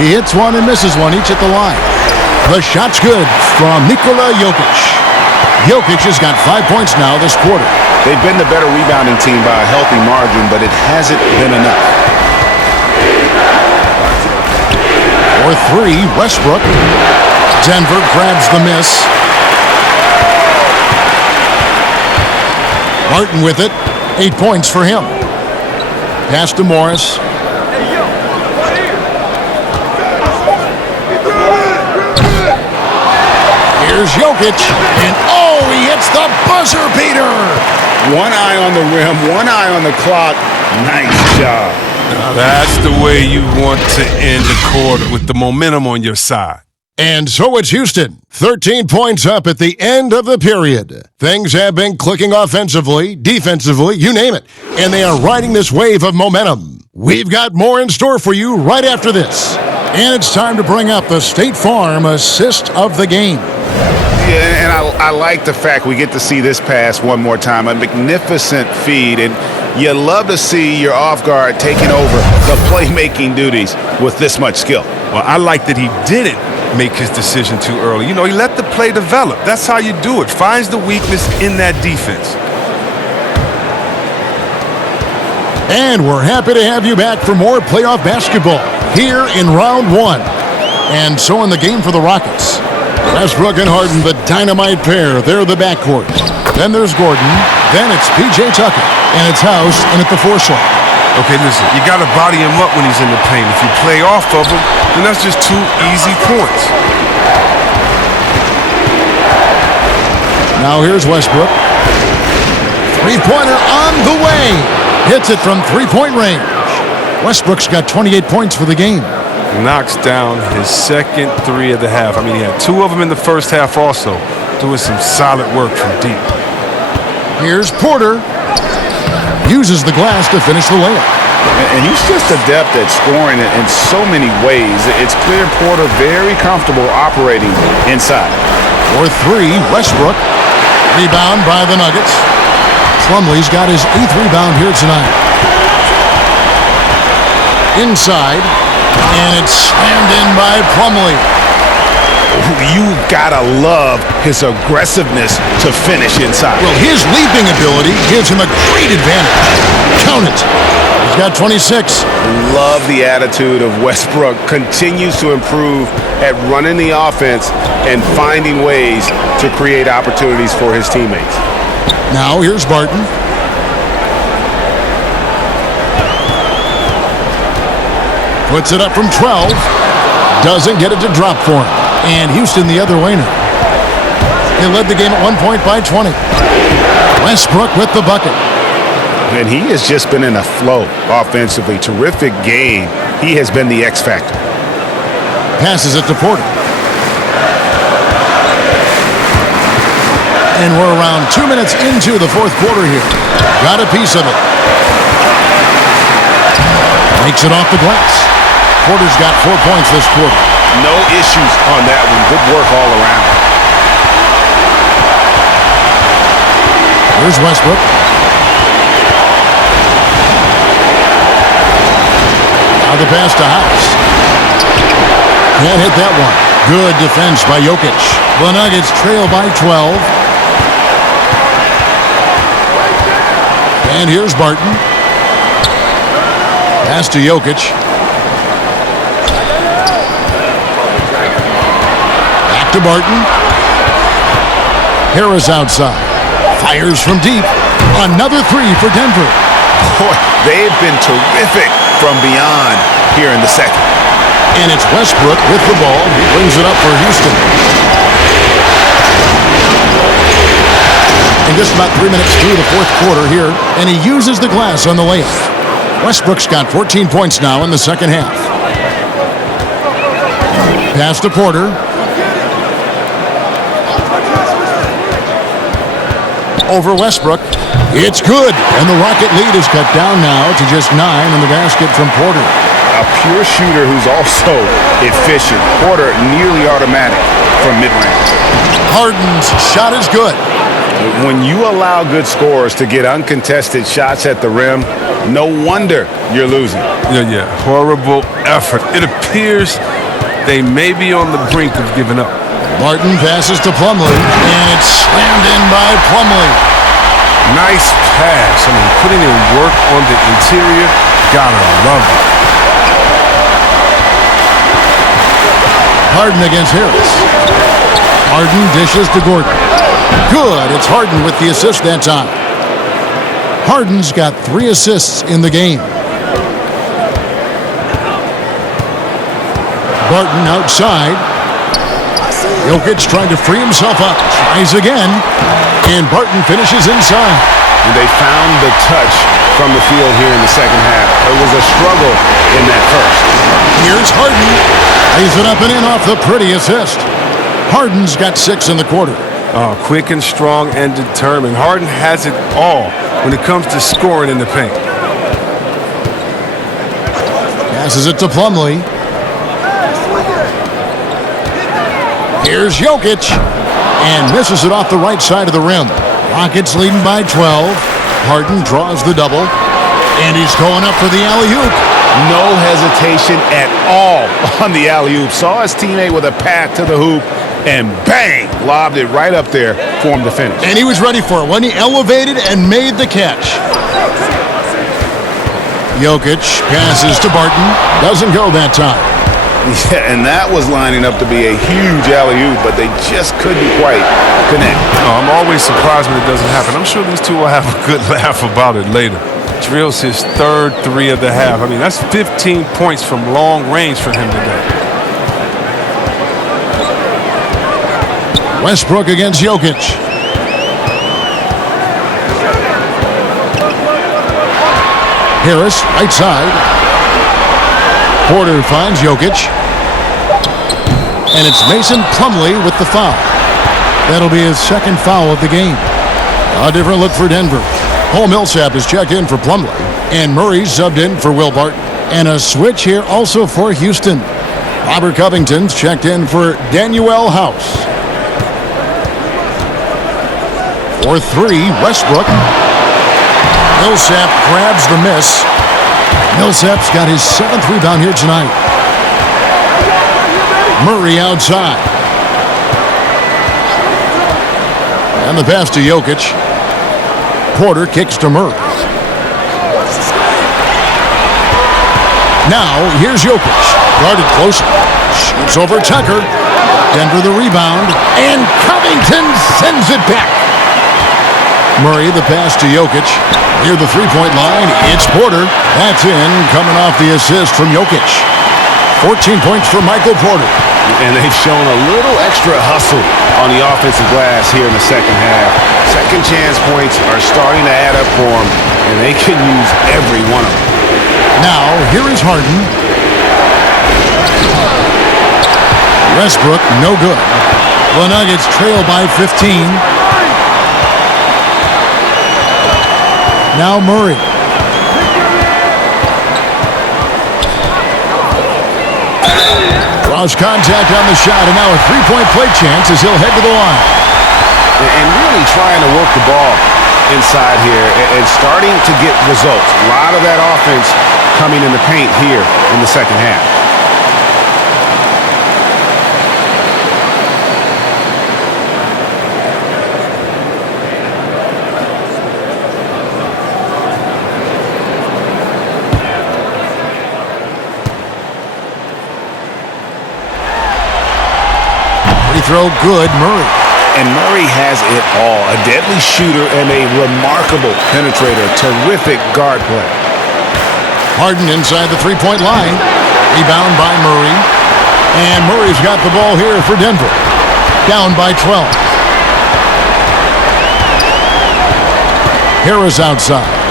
He hits one and misses one, each at the line. The shot's good from Nikola Jokic. Jokic has got 5 points now this quarter. They've been the better rebounding team by a healthy margin, but it hasn't been enough. For 3, Westbrook. Denver grabs the miss. Barton with it. 8 points for him. Pass to Morris. Here's Jokic, and he hits the buzzer beater. One eye on the rim, one eye on the clock. Nice job. Now that's the way you want to end the quarter, with the momentum on your side. And so it's Houston, 13 points up at the end of the period. Things have been clicking offensively, defensively, you name it, and they are riding this wave of momentum. We've got more in store for you right after this. And it's time to bring up the State Farm assist of the game. Yeah, and I like the fact we get to see this pass one more time. A magnificent feed, and you love to see your off guard taking over the playmaking duties with this much skill. Well, I like that he didn't make his decision too early. You know, he let the play develop. That's how you do it. Finds the weakness in that defense. And we're happy to have you back for more playoff basketball here in round 1. And so in the game for the Rockets. Westbrook and Harden, the dynamite pair. They're the backcourt. Then there's Gordon. Then it's P.J. Tucker. And it's House in at the 4 slot. Okay, listen, you got to body him up when he's in the paint. If you play off of him, then that's just 2 easy points. Now here's Westbrook. Three-pointer on the way. Hits it from three-point range. Westbrook's got 28 points for the game. Knocks down his second 3 of the half. I mean, he had 2 of them in the first half also, doing some solid work from deep. Here's Porter. Uses the glass to finish the layup. And he's just adept at scoring it in so many ways. It's clear Porter very comfortable operating inside. For three, Westbrook. Rebound by the Nuggets. Plumlee's got his 8th rebound here tonight. Inside, and it's slammed in by Plumlee. You gotta love his aggressiveness to finish inside. Well, his leaping ability gives him a great advantage. Count it. He's got 26. Love the attitude of Westbrook. Continues to improve at running the offense and finding ways to create opportunities for his teammates. Now here's Barton. Puts it up from 12. Doesn't get it to drop for him. And Houston the other way now. They led the game at 1 point by 20. Westbrook with the bucket. And he has just been in a flow offensively. Terrific game. He has been the X factor. Passes it to Porter. And we're around 2 minutes into the fourth quarter here. Got a piece of it. Makes it off the glass. Porter's got 4 points this quarter. No issues on that one. Good work all around. Here's Westbrook. Now the pass to House. Can't hit that one. Good defense by Jokic. The Nuggets trail by 12. And here's Barton. Pass to Jokic. To Barton. Harris outside. Fires from deep. Another three for Denver. Boy, they've been terrific from beyond here in the second. And it's Westbrook with the ball. He brings it up for Houston. And just about 3 minutes through the fourth quarter here, and he uses the glass on the layup. Westbrook's got 14 points now in the second half. Pass to Porter. Over Westbrook. It's good. And the Rocket lead is cut down now to just 9 in the basket from Porter. A pure shooter who's also efficient. Porter nearly automatic from mid-range. Harden's shot is good. When you allow good scorers to get uncontested shots at the rim, no wonder you're losing. Yeah. Horrible effort. It appears they may be on the brink of giving up. Martin passes to Plumlee, and it's slammed in by Plumlee. Nice pass. I mean, putting in work on the interior. Gotta love it. Harden against Harris. Harden dishes to Gordon. Good. It's Harden with the assist that time. Harden's got 3 assists in the game. Barton outside. Jokic trying to free himself up. Tries again. And Barton finishes inside. And they found the touch from the field here in the second half. It was a struggle in that first. Here's Harden. Lays it up and in off the pretty assist. Harden's got 6 in the quarter. Oh, quick and strong and determined. Harden has it all when it comes to scoring in the paint. Passes it to Plumlee. Here's Jokic. And misses it off the right side of the rim. Rockets leading by 12. Harden draws the double. And he's going up for the alley-oop. No hesitation at all on the alley-oop. Saw his teammate with a path to the hoop. And bang! Lobbed it right up there for him to finish. And he was ready for it when he elevated and made the catch. Jokic passes to Barton. Doesn't go that time. Yeah, and that was lining up to be a huge alley-oop, but they just couldn't quite connect. I'm always surprised when it doesn't happen. I'm sure these two will have a good laugh about it later. Drills his 3rd 3 of the half. I mean, that's 15 points from long range for him today. Westbrook against Jokic. Harris, right side. Porter finds Jokic. And it's Mason Plumlee with the foul. That'll be his 2nd foul of the game. A different look for Denver. Paul Millsap is checked in for Plumlee. And Murray's subbed in for Will Barton. And a switch here also for Houston. Robert Covington's checked in for Danuel House. For three, Westbrook. Millsap grabs the miss. Millsap's got his 7th rebound here tonight. Murray outside. And the pass to Jokic. Porter kicks to Murray. Now, here's Jokic. Guarded closely. Shoots over Tucker. Denver the rebound. And Covington sends it back. Murray the pass to Jokic. Near the three-point line, it's Porter. That's in, coming off the assist from Jokic. 14 points for Michael Porter. And they've shown a little extra hustle on the offensive glass here in the second half. Second chance points are starting to add up for them, and they can use every one of them. Now, here is Harden. Westbrook, no good. The Nuggets trail by 15. Now Murray. Draws contact on the shot, and now a three-point play chance as he'll head to the line. And really trying to work the ball inside here and starting to get results. A lot of that offense coming in the paint here in the second half. Throw good, Murray. And Murray has it all. A deadly shooter and a remarkable penetrator. Terrific guard play. Harden inside the three-point line. Rebound by Murray. And Murray's got the ball here for Denver. Down by 12. Harris outside.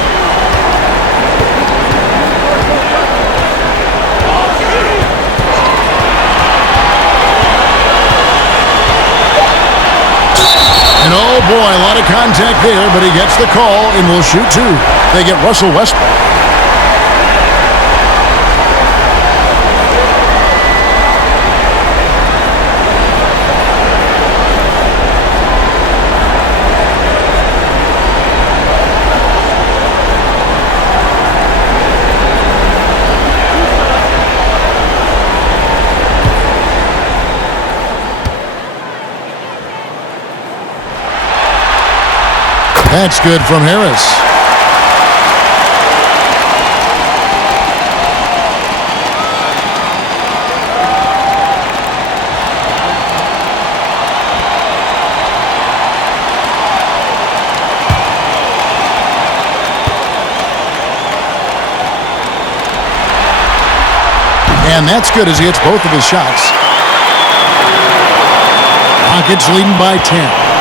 And oh boy, a lot of contact there, but he gets the call and will shoot two. They get Russell Westbrook. That's good from Harris. And that's good as he hits both of his shots. Rockets leading by 10.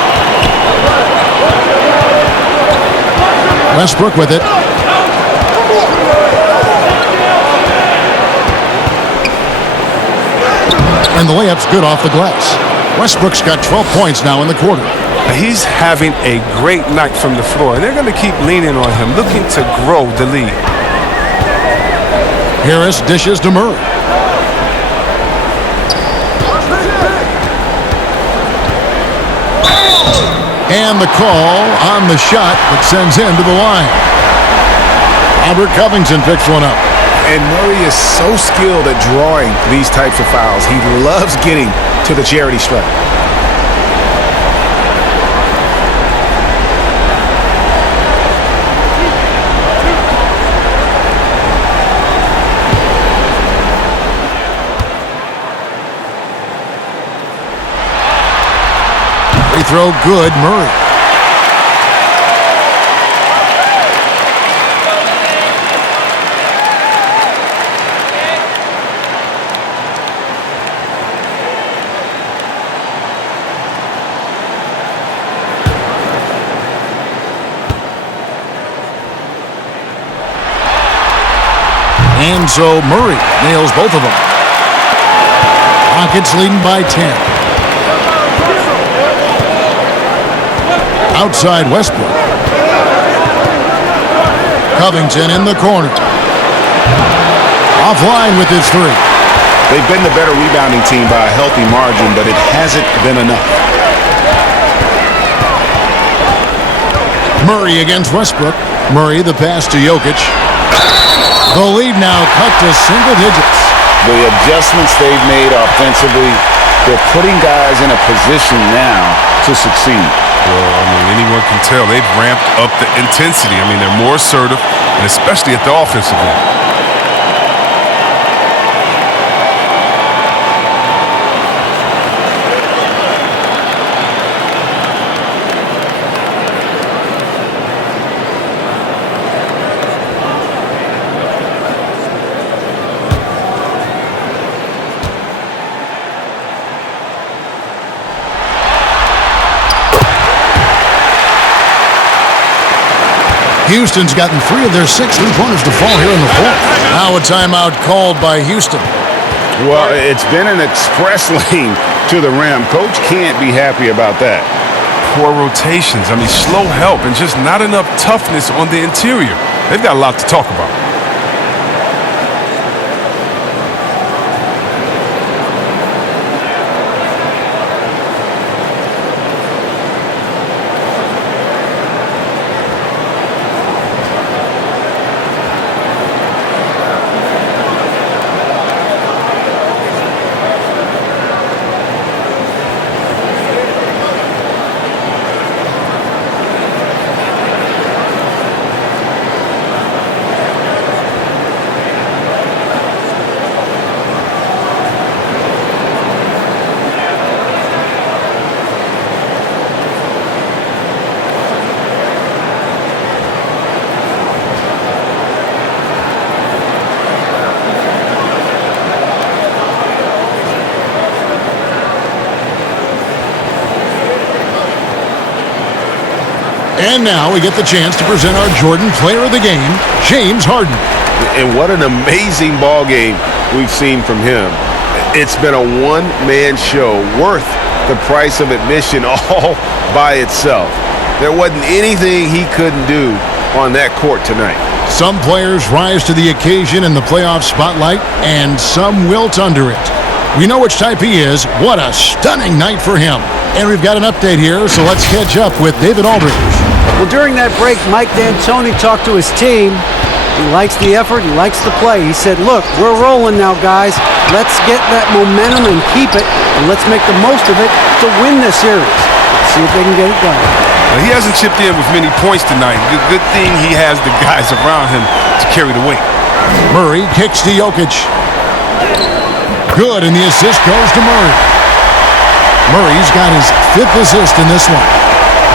Westbrook with it. And the layup's good off the glass. Westbrook's got 12 points now in the quarter. He's having a great night from the floor, and they're going to keep leaning on him, looking to grow the lead. Harris dishes to Murray. And the call on the shot that sends him to the line. Robert Covington picks one up. And Murray is so skilled at drawing these types of fouls. He loves getting to the charity stripe. Free throw good, Murray. And so Murray nails both of them. Rockets leading by 10. Outside Westbrook. Covington in the corner. Offline with his three. They've been the better rebounding team by a healthy margin, but it hasn't been enough. Murray against Westbrook. Murray, the pass to Jokic. The lead now cut to single digits. The adjustments they've made offensively, they're putting guys in a position now to succeed. Well, I mean, anyone can tell they've ramped up the intensity. I mean, they're more assertive, and especially at the offensive end. Houston's gotten 3 of their 6 three-pointers to fall here in the fourth. Now a timeout called by Houston. Well, it's been an express lane to the rim. Coach can't be happy about that. Poor rotations. I mean, slow help and just not enough toughness on the interior. They've got a lot to talk about. And now we get the chance to present our Jordan Player of the Game, James Harden. And what an amazing ball game we've seen from him. It's been a one-man show worth the price of admission all by itself. There wasn't anything he couldn't do on that court tonight. Some players rise to the occasion in the playoff spotlight, and some wilt under it. We know which type he is. What a stunning night for him. And we've got an update here, so let's catch up with David Aldridge. Well, during that break, Mike D'Antoni talked to his team. He likes the effort. He likes the play. He said, look, we're rolling now, guys. Let's get that momentum and keep it, and let's make the most of it to win this series. Let's see if they can get it done. Well, he hasn't chipped in with many points tonight. Good thing he has the guys around him to carry the weight. Murray kicks to Jokic. Good, and the assist goes to Murray. Murray's got his 5th assist in this one.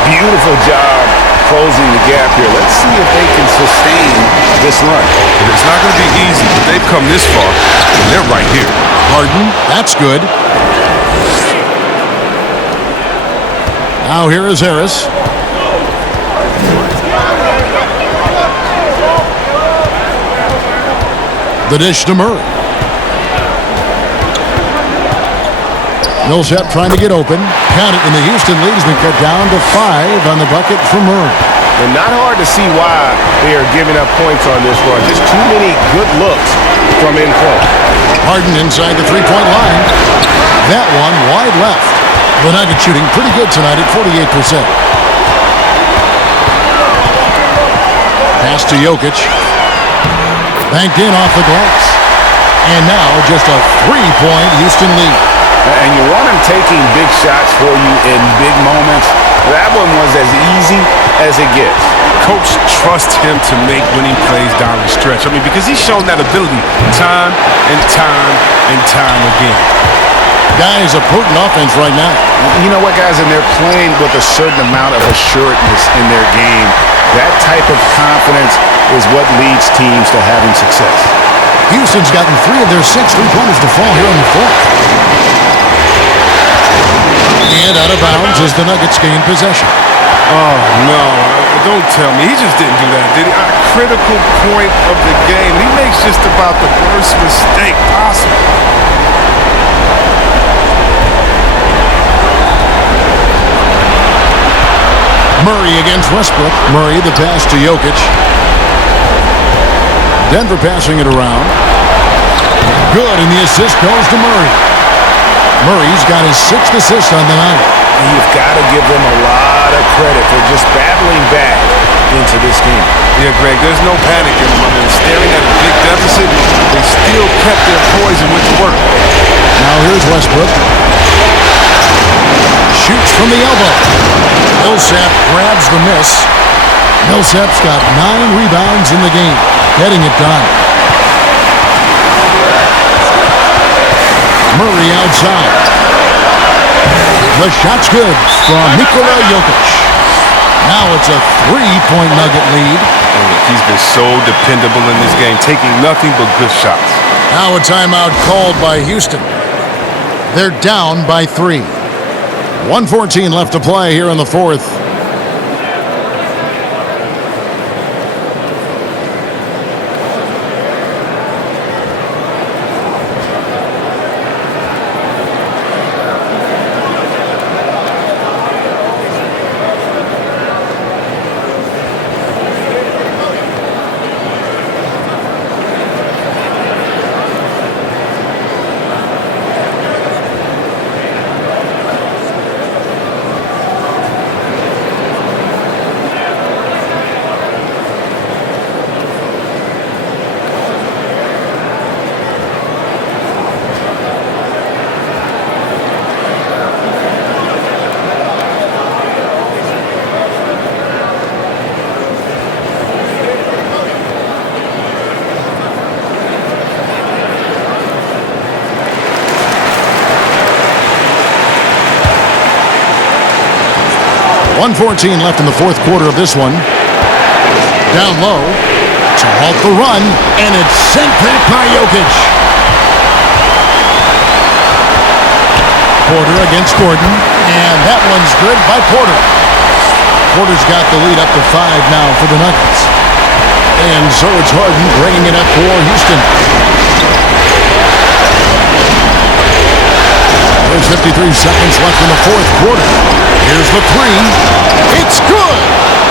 Beautiful job closing the gap here. Let's see if they can sustain this run. It's not going to be easy, but they've come this far, and they're right here. Harden, that's good. Now here is Harris. The dish to Murray. Millsap trying to get open. Count it, and the Houston lead has been cut down to 5 on the bucket for Murray. And not hard to see why they are giving up points on this run. Just too many good looks from in close. Harden inside the three-point line. That one wide left. The Nuggets shooting pretty good tonight at 48%. Pass to Jokic. Banked in off the glass. And now just a 3-point Houston lead. And you want him taking big shots for you in big moments. That one was as easy as it gets. Coach trusts him to make winning plays down the stretch. I mean, because he's shown that ability time and time and time again. Guys, a potent offense right now. You know what, guys? And they're playing with a certain amount of assuredness in their game. That type of confidence is what leads teams to having success. Houston's gotten 3 of their 6 three-pointers to fall here in the fourth. And out of bounds as the Nuggets gain possession. Oh, no. Don't tell me. He just didn't do that, did he? A critical point of the game. He makes just about the worst mistake possible. Murray against Westbrook. Murray, the pass to Jokic. Denver passing it around. Good, and the assist goes to Murray. Murray's got his 6th assist on the night. And you've got to give them a lot of credit for just battling back into this game. Yeah, Greg, there's no panic in them. I mean, staring at a big deficit, they still kept their poise and went to work. Now here's Westbrook. Shoots from the elbow. Millsap grabs the miss. Millsap's got 9 rebounds in the game, getting it done. Murray outside. The shot's good from Nikola Jokic. Now it's a 3-point Nugget lead. He's been so dependable in this game, taking nothing but good shots. Now a timeout called by Houston. They're down by 3. 1:14 left to play here in the fourth. .14 left in the fourth quarter of this one. Down low to halt the run, and it's sent back by Jokic. Porter against Gordon, and that one's good by Porter. Porter's got the lead up to 5 now for the Nuggets. And so it's Harden bringing it up for Houston. There's 53 seconds left in the fourth quarter. Here's the 3. It's good!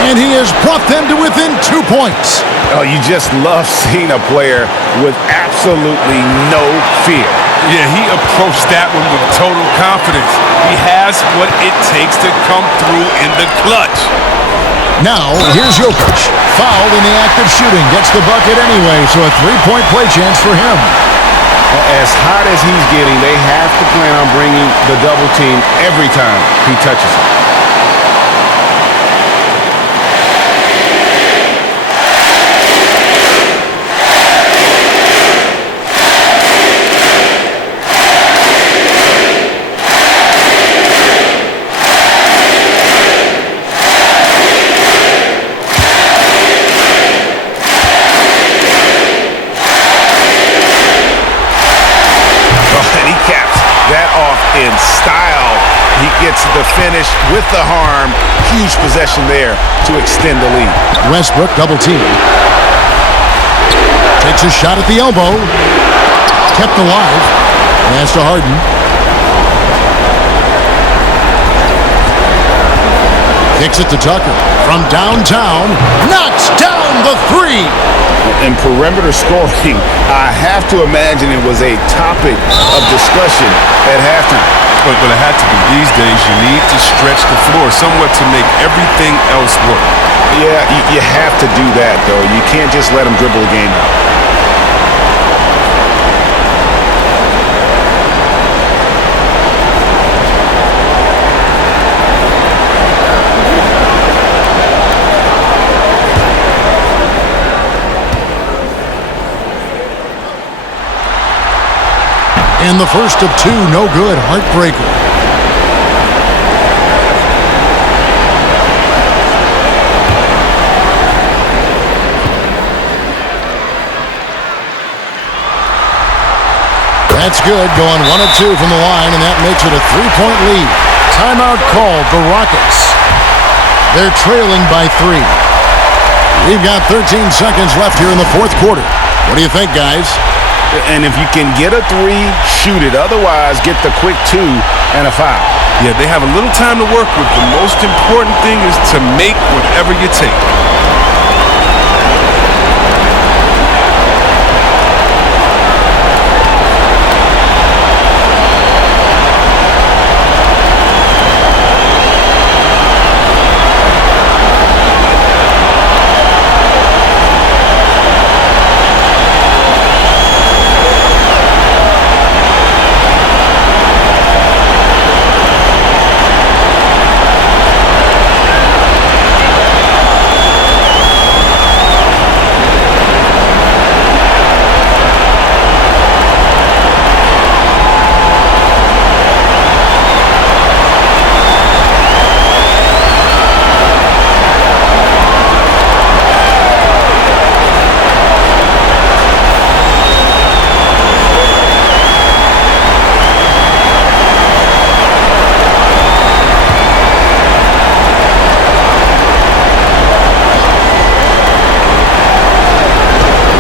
And he has brought them to within 2 points. Oh, you just love seeing a player with absolutely no fear. Yeah, he approached that one with total confidence. He has what it takes to come through in the clutch. Now, here's Jokic. Fouled in the act of shooting. Gets the bucket anyway, so a 3-point play chance for him. As hot as he's getting, they have to plan on bringing the double team every time he touches it. In style, he gets the finish with the harm. Huge possession there to extend the lead. Westbrook double team. Takes a shot at the elbow. Kept alive. Pass to Harden. Kicks it to Tucker. From downtown. Knocks down the 3. In perimeter scoring, I have to imagine it was a topic of discussion at halftime. But it had to be. These days, you need to stretch the floor somewhat to make everything else work. Yeah, you have to do that, though. You can't just let them dribble the game out. And the first of 2, no good. Heartbreaker. That's good. Going 1 of 2 from the line, and that makes it a 3-point lead. Timeout called. The Rockets. They're trailing by 3. We've got 13 seconds left here in the fourth quarter. What do you think, guys? And if you can get a 3, shoot it. Otherwise, get the quick 2 and a foul. Yeah, they have a little time to work with. The most important thing is to make whatever you take.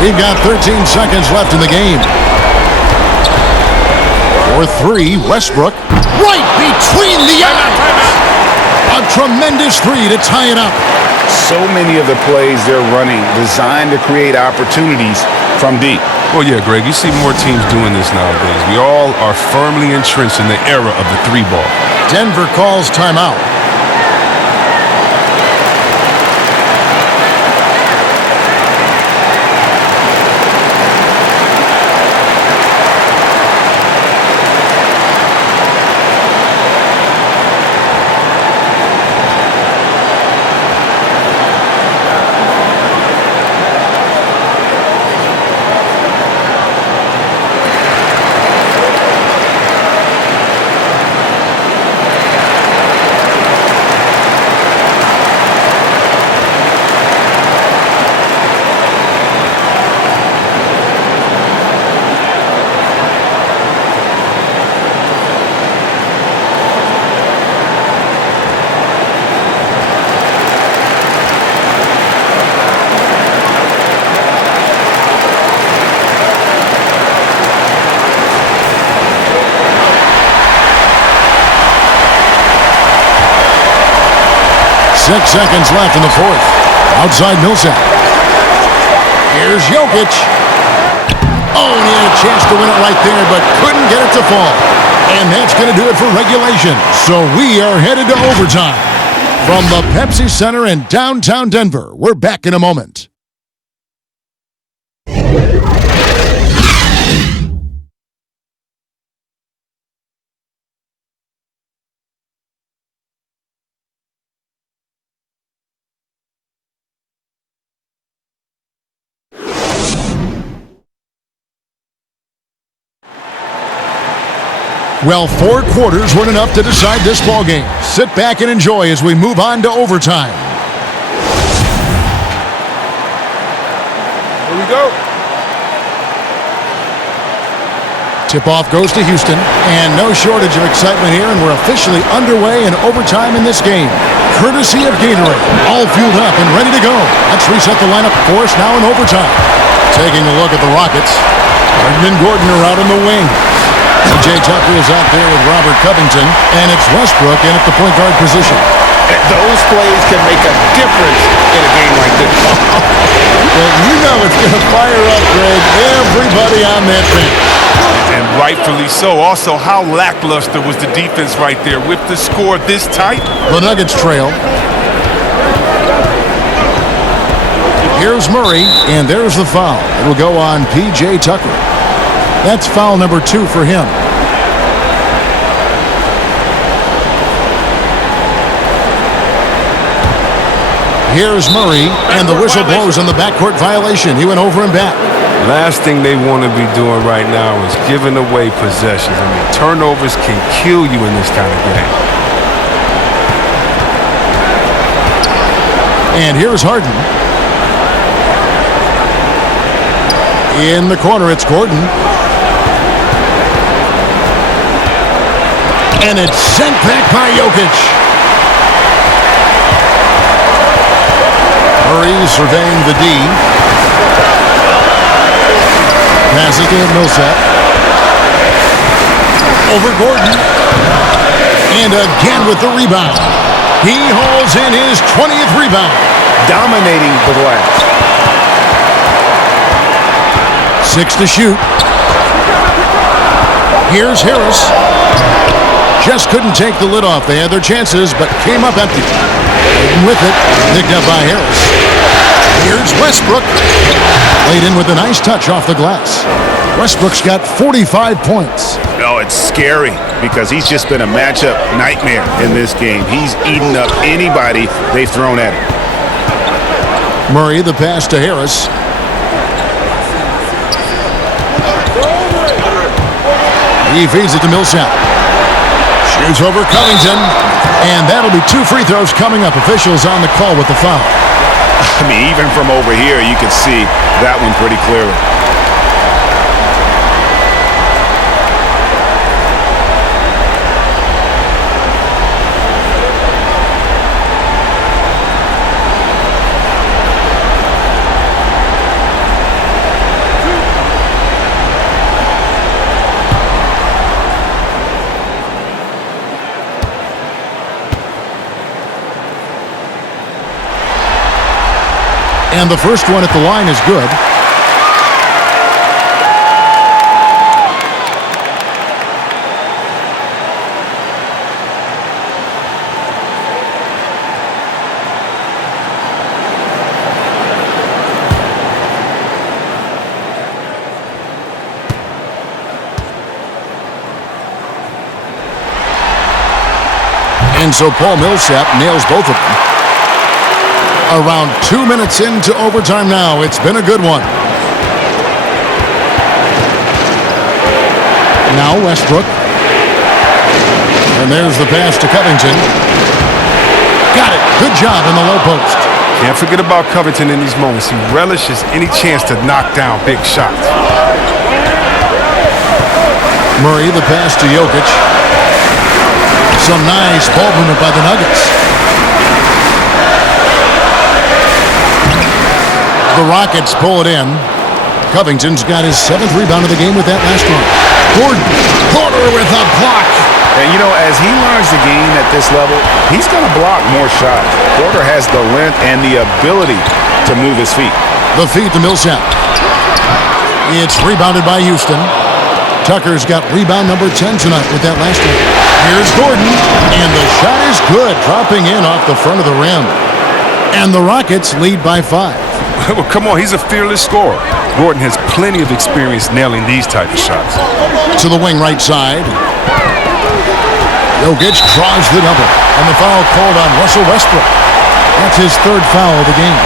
We've got 13 seconds left in the game. For three, Westbrook. Right between the eyes. A tremendous three to tie it up. So many of the plays they're running designed to create opportunities from deep. Well, yeah, Greg, you see more teams doing this nowadays. We all are firmly entrenched in the era of the three ball. Denver calls timeout. Six seconds left in the fourth. Outside Millsap. Here's Jokic. Oh, and he had a chance to win it right there, but couldn't get it to fall. And that's going to do it for regulation. So we are headed to overtime. From the Pepsi Center in downtown Denver, we're back in a moment. Well, 4 quarters weren't enough to decide this ballgame. Sit back and enjoy as we move on to overtime. Here we go. Tip-off goes to Houston, and no shortage of excitement here, and we're officially underway in overtime in this game. Courtesy of Gatorade, all fueled up and ready to go. Let's reset the lineup for us now in overtime. Taking a look at the Rockets, Harden and Gordon are out on the wing. PJ Tucker is out there with Robert Covington, and it's Westbrook in at the point guard position. Those plays can make a difference in a game like this. Well, you know it's going to fire up, Greg, everybody on that bench. And rightfully so. Also, how lackluster was the defense right there with the score this tight? The Nuggets trail. Here's Murray, and there's the foul. It'll go on P.J. Tucker. That's foul number 2 for him. Here's Murray, and the whistle blows on the backcourt violation. He went over and back. Last thing they want to be doing right now is giving away possessions. I mean, turnovers can kill you in this kind of game. And here's Harden. In the corner, it's Gordon. And it's sent back by Jokic. Murray surveying the D. Passes to Millsap. Over Gordon. And again with the rebound. He hauls in his 20th rebound. Dominating the glass. 6 to shoot. Here's Harris. Just couldn't take the lid off. They had their chances, but came up empty. And with it, picked up by Harris. Here's Westbrook. Laid in with a nice touch off the glass. Westbrook's got 45 points. Oh, it's scary because he's just been a matchup nightmare in this game. He's eaten up anybody they've thrown at him. Murray, the pass to Harris. He feeds it to Millsap. Shoots over Covington. And that'll be 2 free throws coming up. Officials on the call with the foul. I mean, even from over here, you could see that one pretty clearly. And the first one at the line is good. And so Paul Millsap nails both of them. Around 2 minutes into overtime now. It's been a good one. Now Westbrook. And there's the pass to Covington. Got it. Good job in the low post. Can't forget about Covington in these moments. He relishes any chance to knock down big shots. Murray, the pass to Jokic. Some nice ball movement by the Nuggets. The Rockets pull it in. Covington's got his 7th rebound of the game with that last one. Gordon, Porter with a block. And, you know, as he learns the game at this level, he's going to block more shots. Porter has the length and the ability to move his feet. The feed to Millsap. It's rebounded by Houston. Tucker's got rebound number 10 tonight with that last one. Here's Gordon, and the shot is good, dropping in off the front of the rim. And the Rockets lead by 5. Well, come on, he's a fearless scorer. Gordon has plenty of experience nailing these type of shots. To the wing right side. Jokic draws the double, and the foul called on Russell Westbrook. That's his 3rd foul of the game.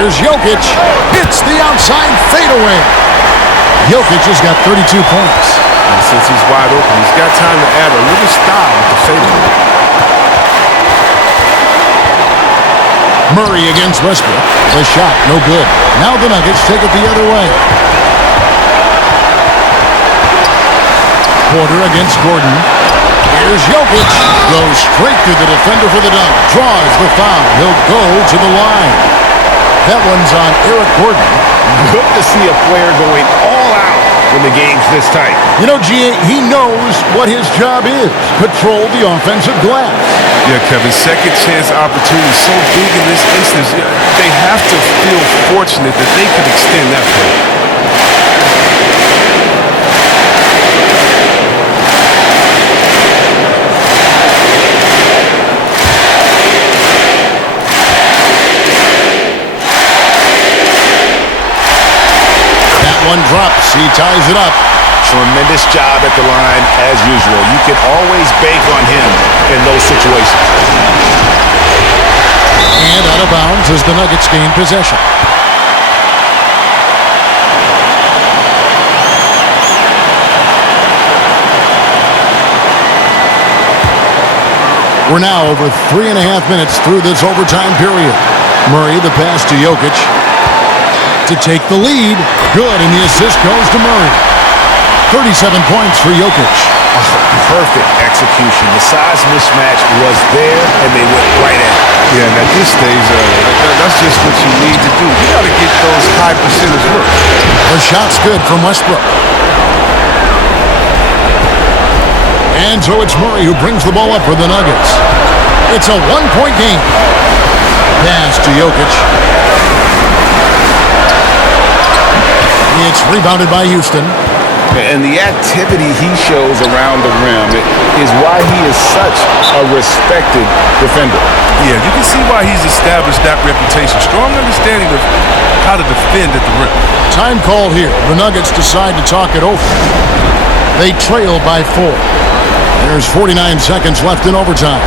Here's Jokic. Hits the outside fadeaway. Jokic has got 32 points. And since he's wide open, he's got time to add a little style with the fadeaway. Murray against Westbrook. The shot, no good. Now the Nuggets take it the other way. Porter against Gordon. Here's Jokic. Goes straight through the defender for the dunk. Draws the foul. He'll go to the line. That one's on Eric Gordon. Good to see a player going all out when the game's this tight. You know, G.A., he knows what his job is. Control the offensive glass. Yeah, Kevin, second chance opportunity so big in this instance. They have to feel fortunate that they could extend that play. One drops. He ties it up. Tremendous job at the line as usual. You can always bank on him in those situations. And out of bounds as the Nuggets gain possession. We're now over 3.5 minutes through this overtime period. Murray, the pass to Jokic. To take the lead. Good, and the assist goes to Murray. 37 points for Jokic. Oh, perfect execution. The size mismatch was there, and they went right at it. Yeah, and at this stage, that's just what you need to do. You got to get those high percentage looks. The shot's good from Westbrook. And so it's Murray who brings the ball up for the Nuggets. It's a 1-point game. Pass to Jokic. It's rebounded by Houston. And the activity he shows around the rim is why he is such a respected defender. Yeah, you can see why he's established that reputation. Strong understanding of how to defend at the rim. Time called here. The Nuggets decide to talk it over. They trail by 4. There's 49 seconds left in overtime.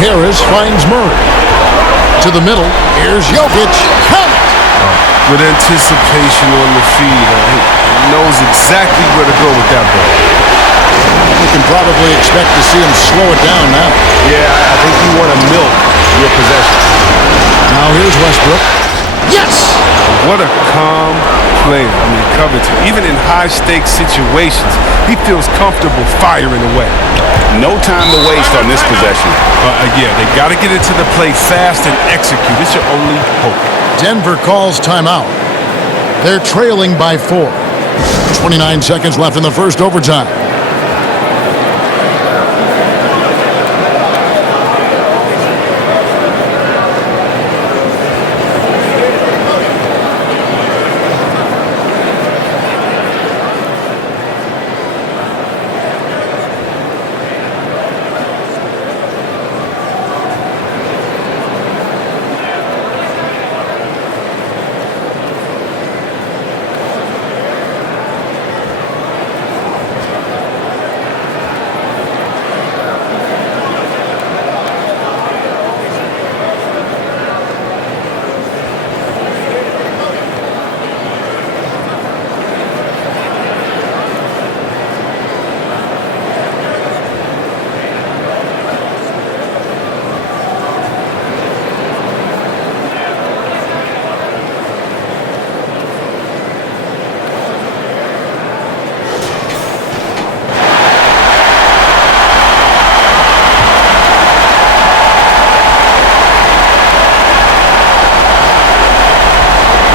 Harris finds Murray. To the middle, here's Jokic. Count it! Good anticipation on the feed. He knows exactly where to go with that ball. You can probably expect to see him slow it down now. Yeah, I think you want to milk your possession. Now here's Westbrook. Yes! What a calm player. I mean, Covington, even in high-stakes situations, he feels comfortable firing away. No time to waste on this possession. Yeah, they got to get into the play fast and execute. It's your only hope. Denver calls timeout. They're trailing by 4. 29 seconds left in the first overtime.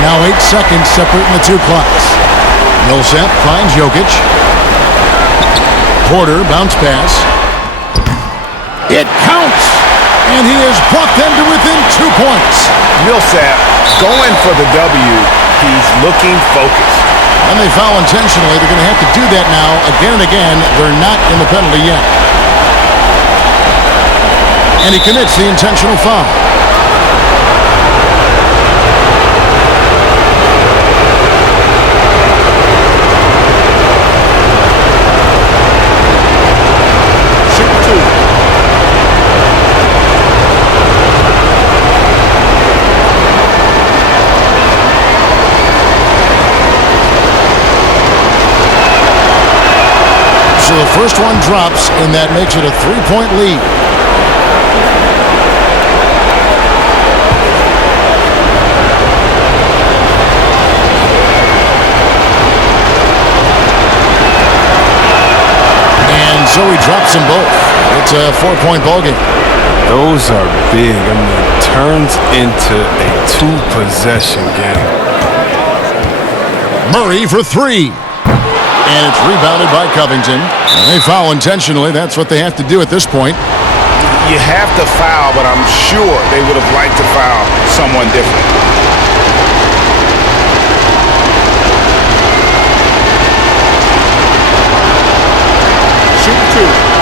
Now 8 seconds separating the two clocks. Millsap finds Jokic. Porter bounce pass. It counts! And he has brought them to within 2 points. Millsap going for the W. He's looking focused. And they foul intentionally. They're going to have to do that now again and again. They're not in the penalty yet. And he commits the intentional foul. So the first one drops, and that makes it a 3-point lead. And so he drops them both. It's a 4-point ballgame. Those are big. I mean, it turns into a 2-possession game. Murray for 3. And it's rebounded by Covington. And they foul intentionally. That's what they have to do at this point. You have to foul, but I'm sure they would have liked to foul someone different. Shoot 2.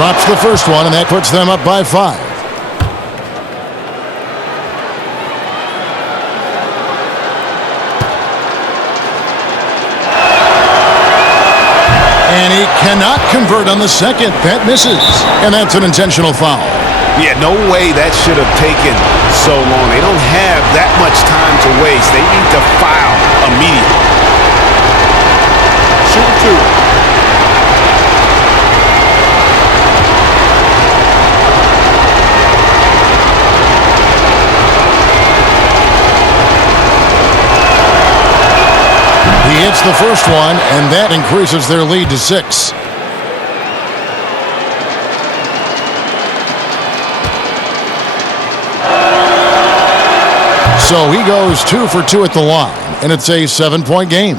Drops the first one, and that puts them up by 5. And he cannot convert on the second. That misses. And that's an intentional foul. Yeah, no way that should have taken so long. They don't have that much time to waste. They need to foul immediately. Shoot 2. He hits the first one, and that increases their lead to 6. So he goes 2 for 2 at the line, and it's a 7-point game.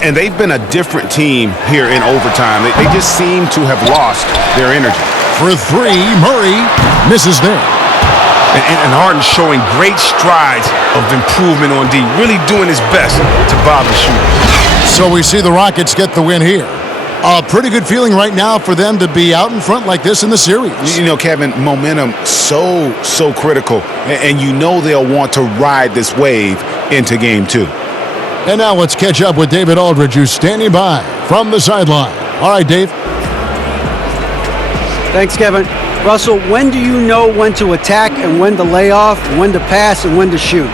And they've been a different team here in overtime. They just seem to have lost their energy. For 3, Murray misses there. And Harden showing great strides of improvement on D, really doing his best to bother shooters. So we see the Rockets get the win here. A pretty good feeling right now for them to be out in front like this in the series. You know, Kevin, momentum so critical, and you know they'll want to ride this wave into game 2. And now let's catch up with David Aldridge, who's standing by from the sideline. All right, Dave. Thanks, Kevin. Russell, when do you know when to attack and when to lay off, when to pass and when to shoot?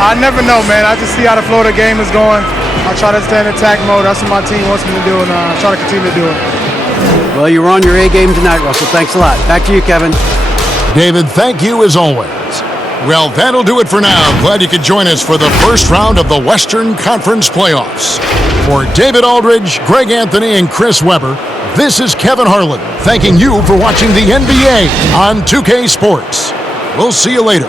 I never know, man. I just see how the flow of the game is going. I try to stay in attack mode. That's what my team wants me to do, and I try to continue to do it. Well, you were on your A game tonight, Russell. Thanks a lot. Back to you, Kevin. David, thank you as always. Well, that'll do it for now. Glad you could join us for the first round of the Western Conference Playoffs. For David Aldridge, Greg Anthony, and Chris Webber, this is Kevin Harlan thanking you for watching the NBA on 2K Sports. We'll see you later.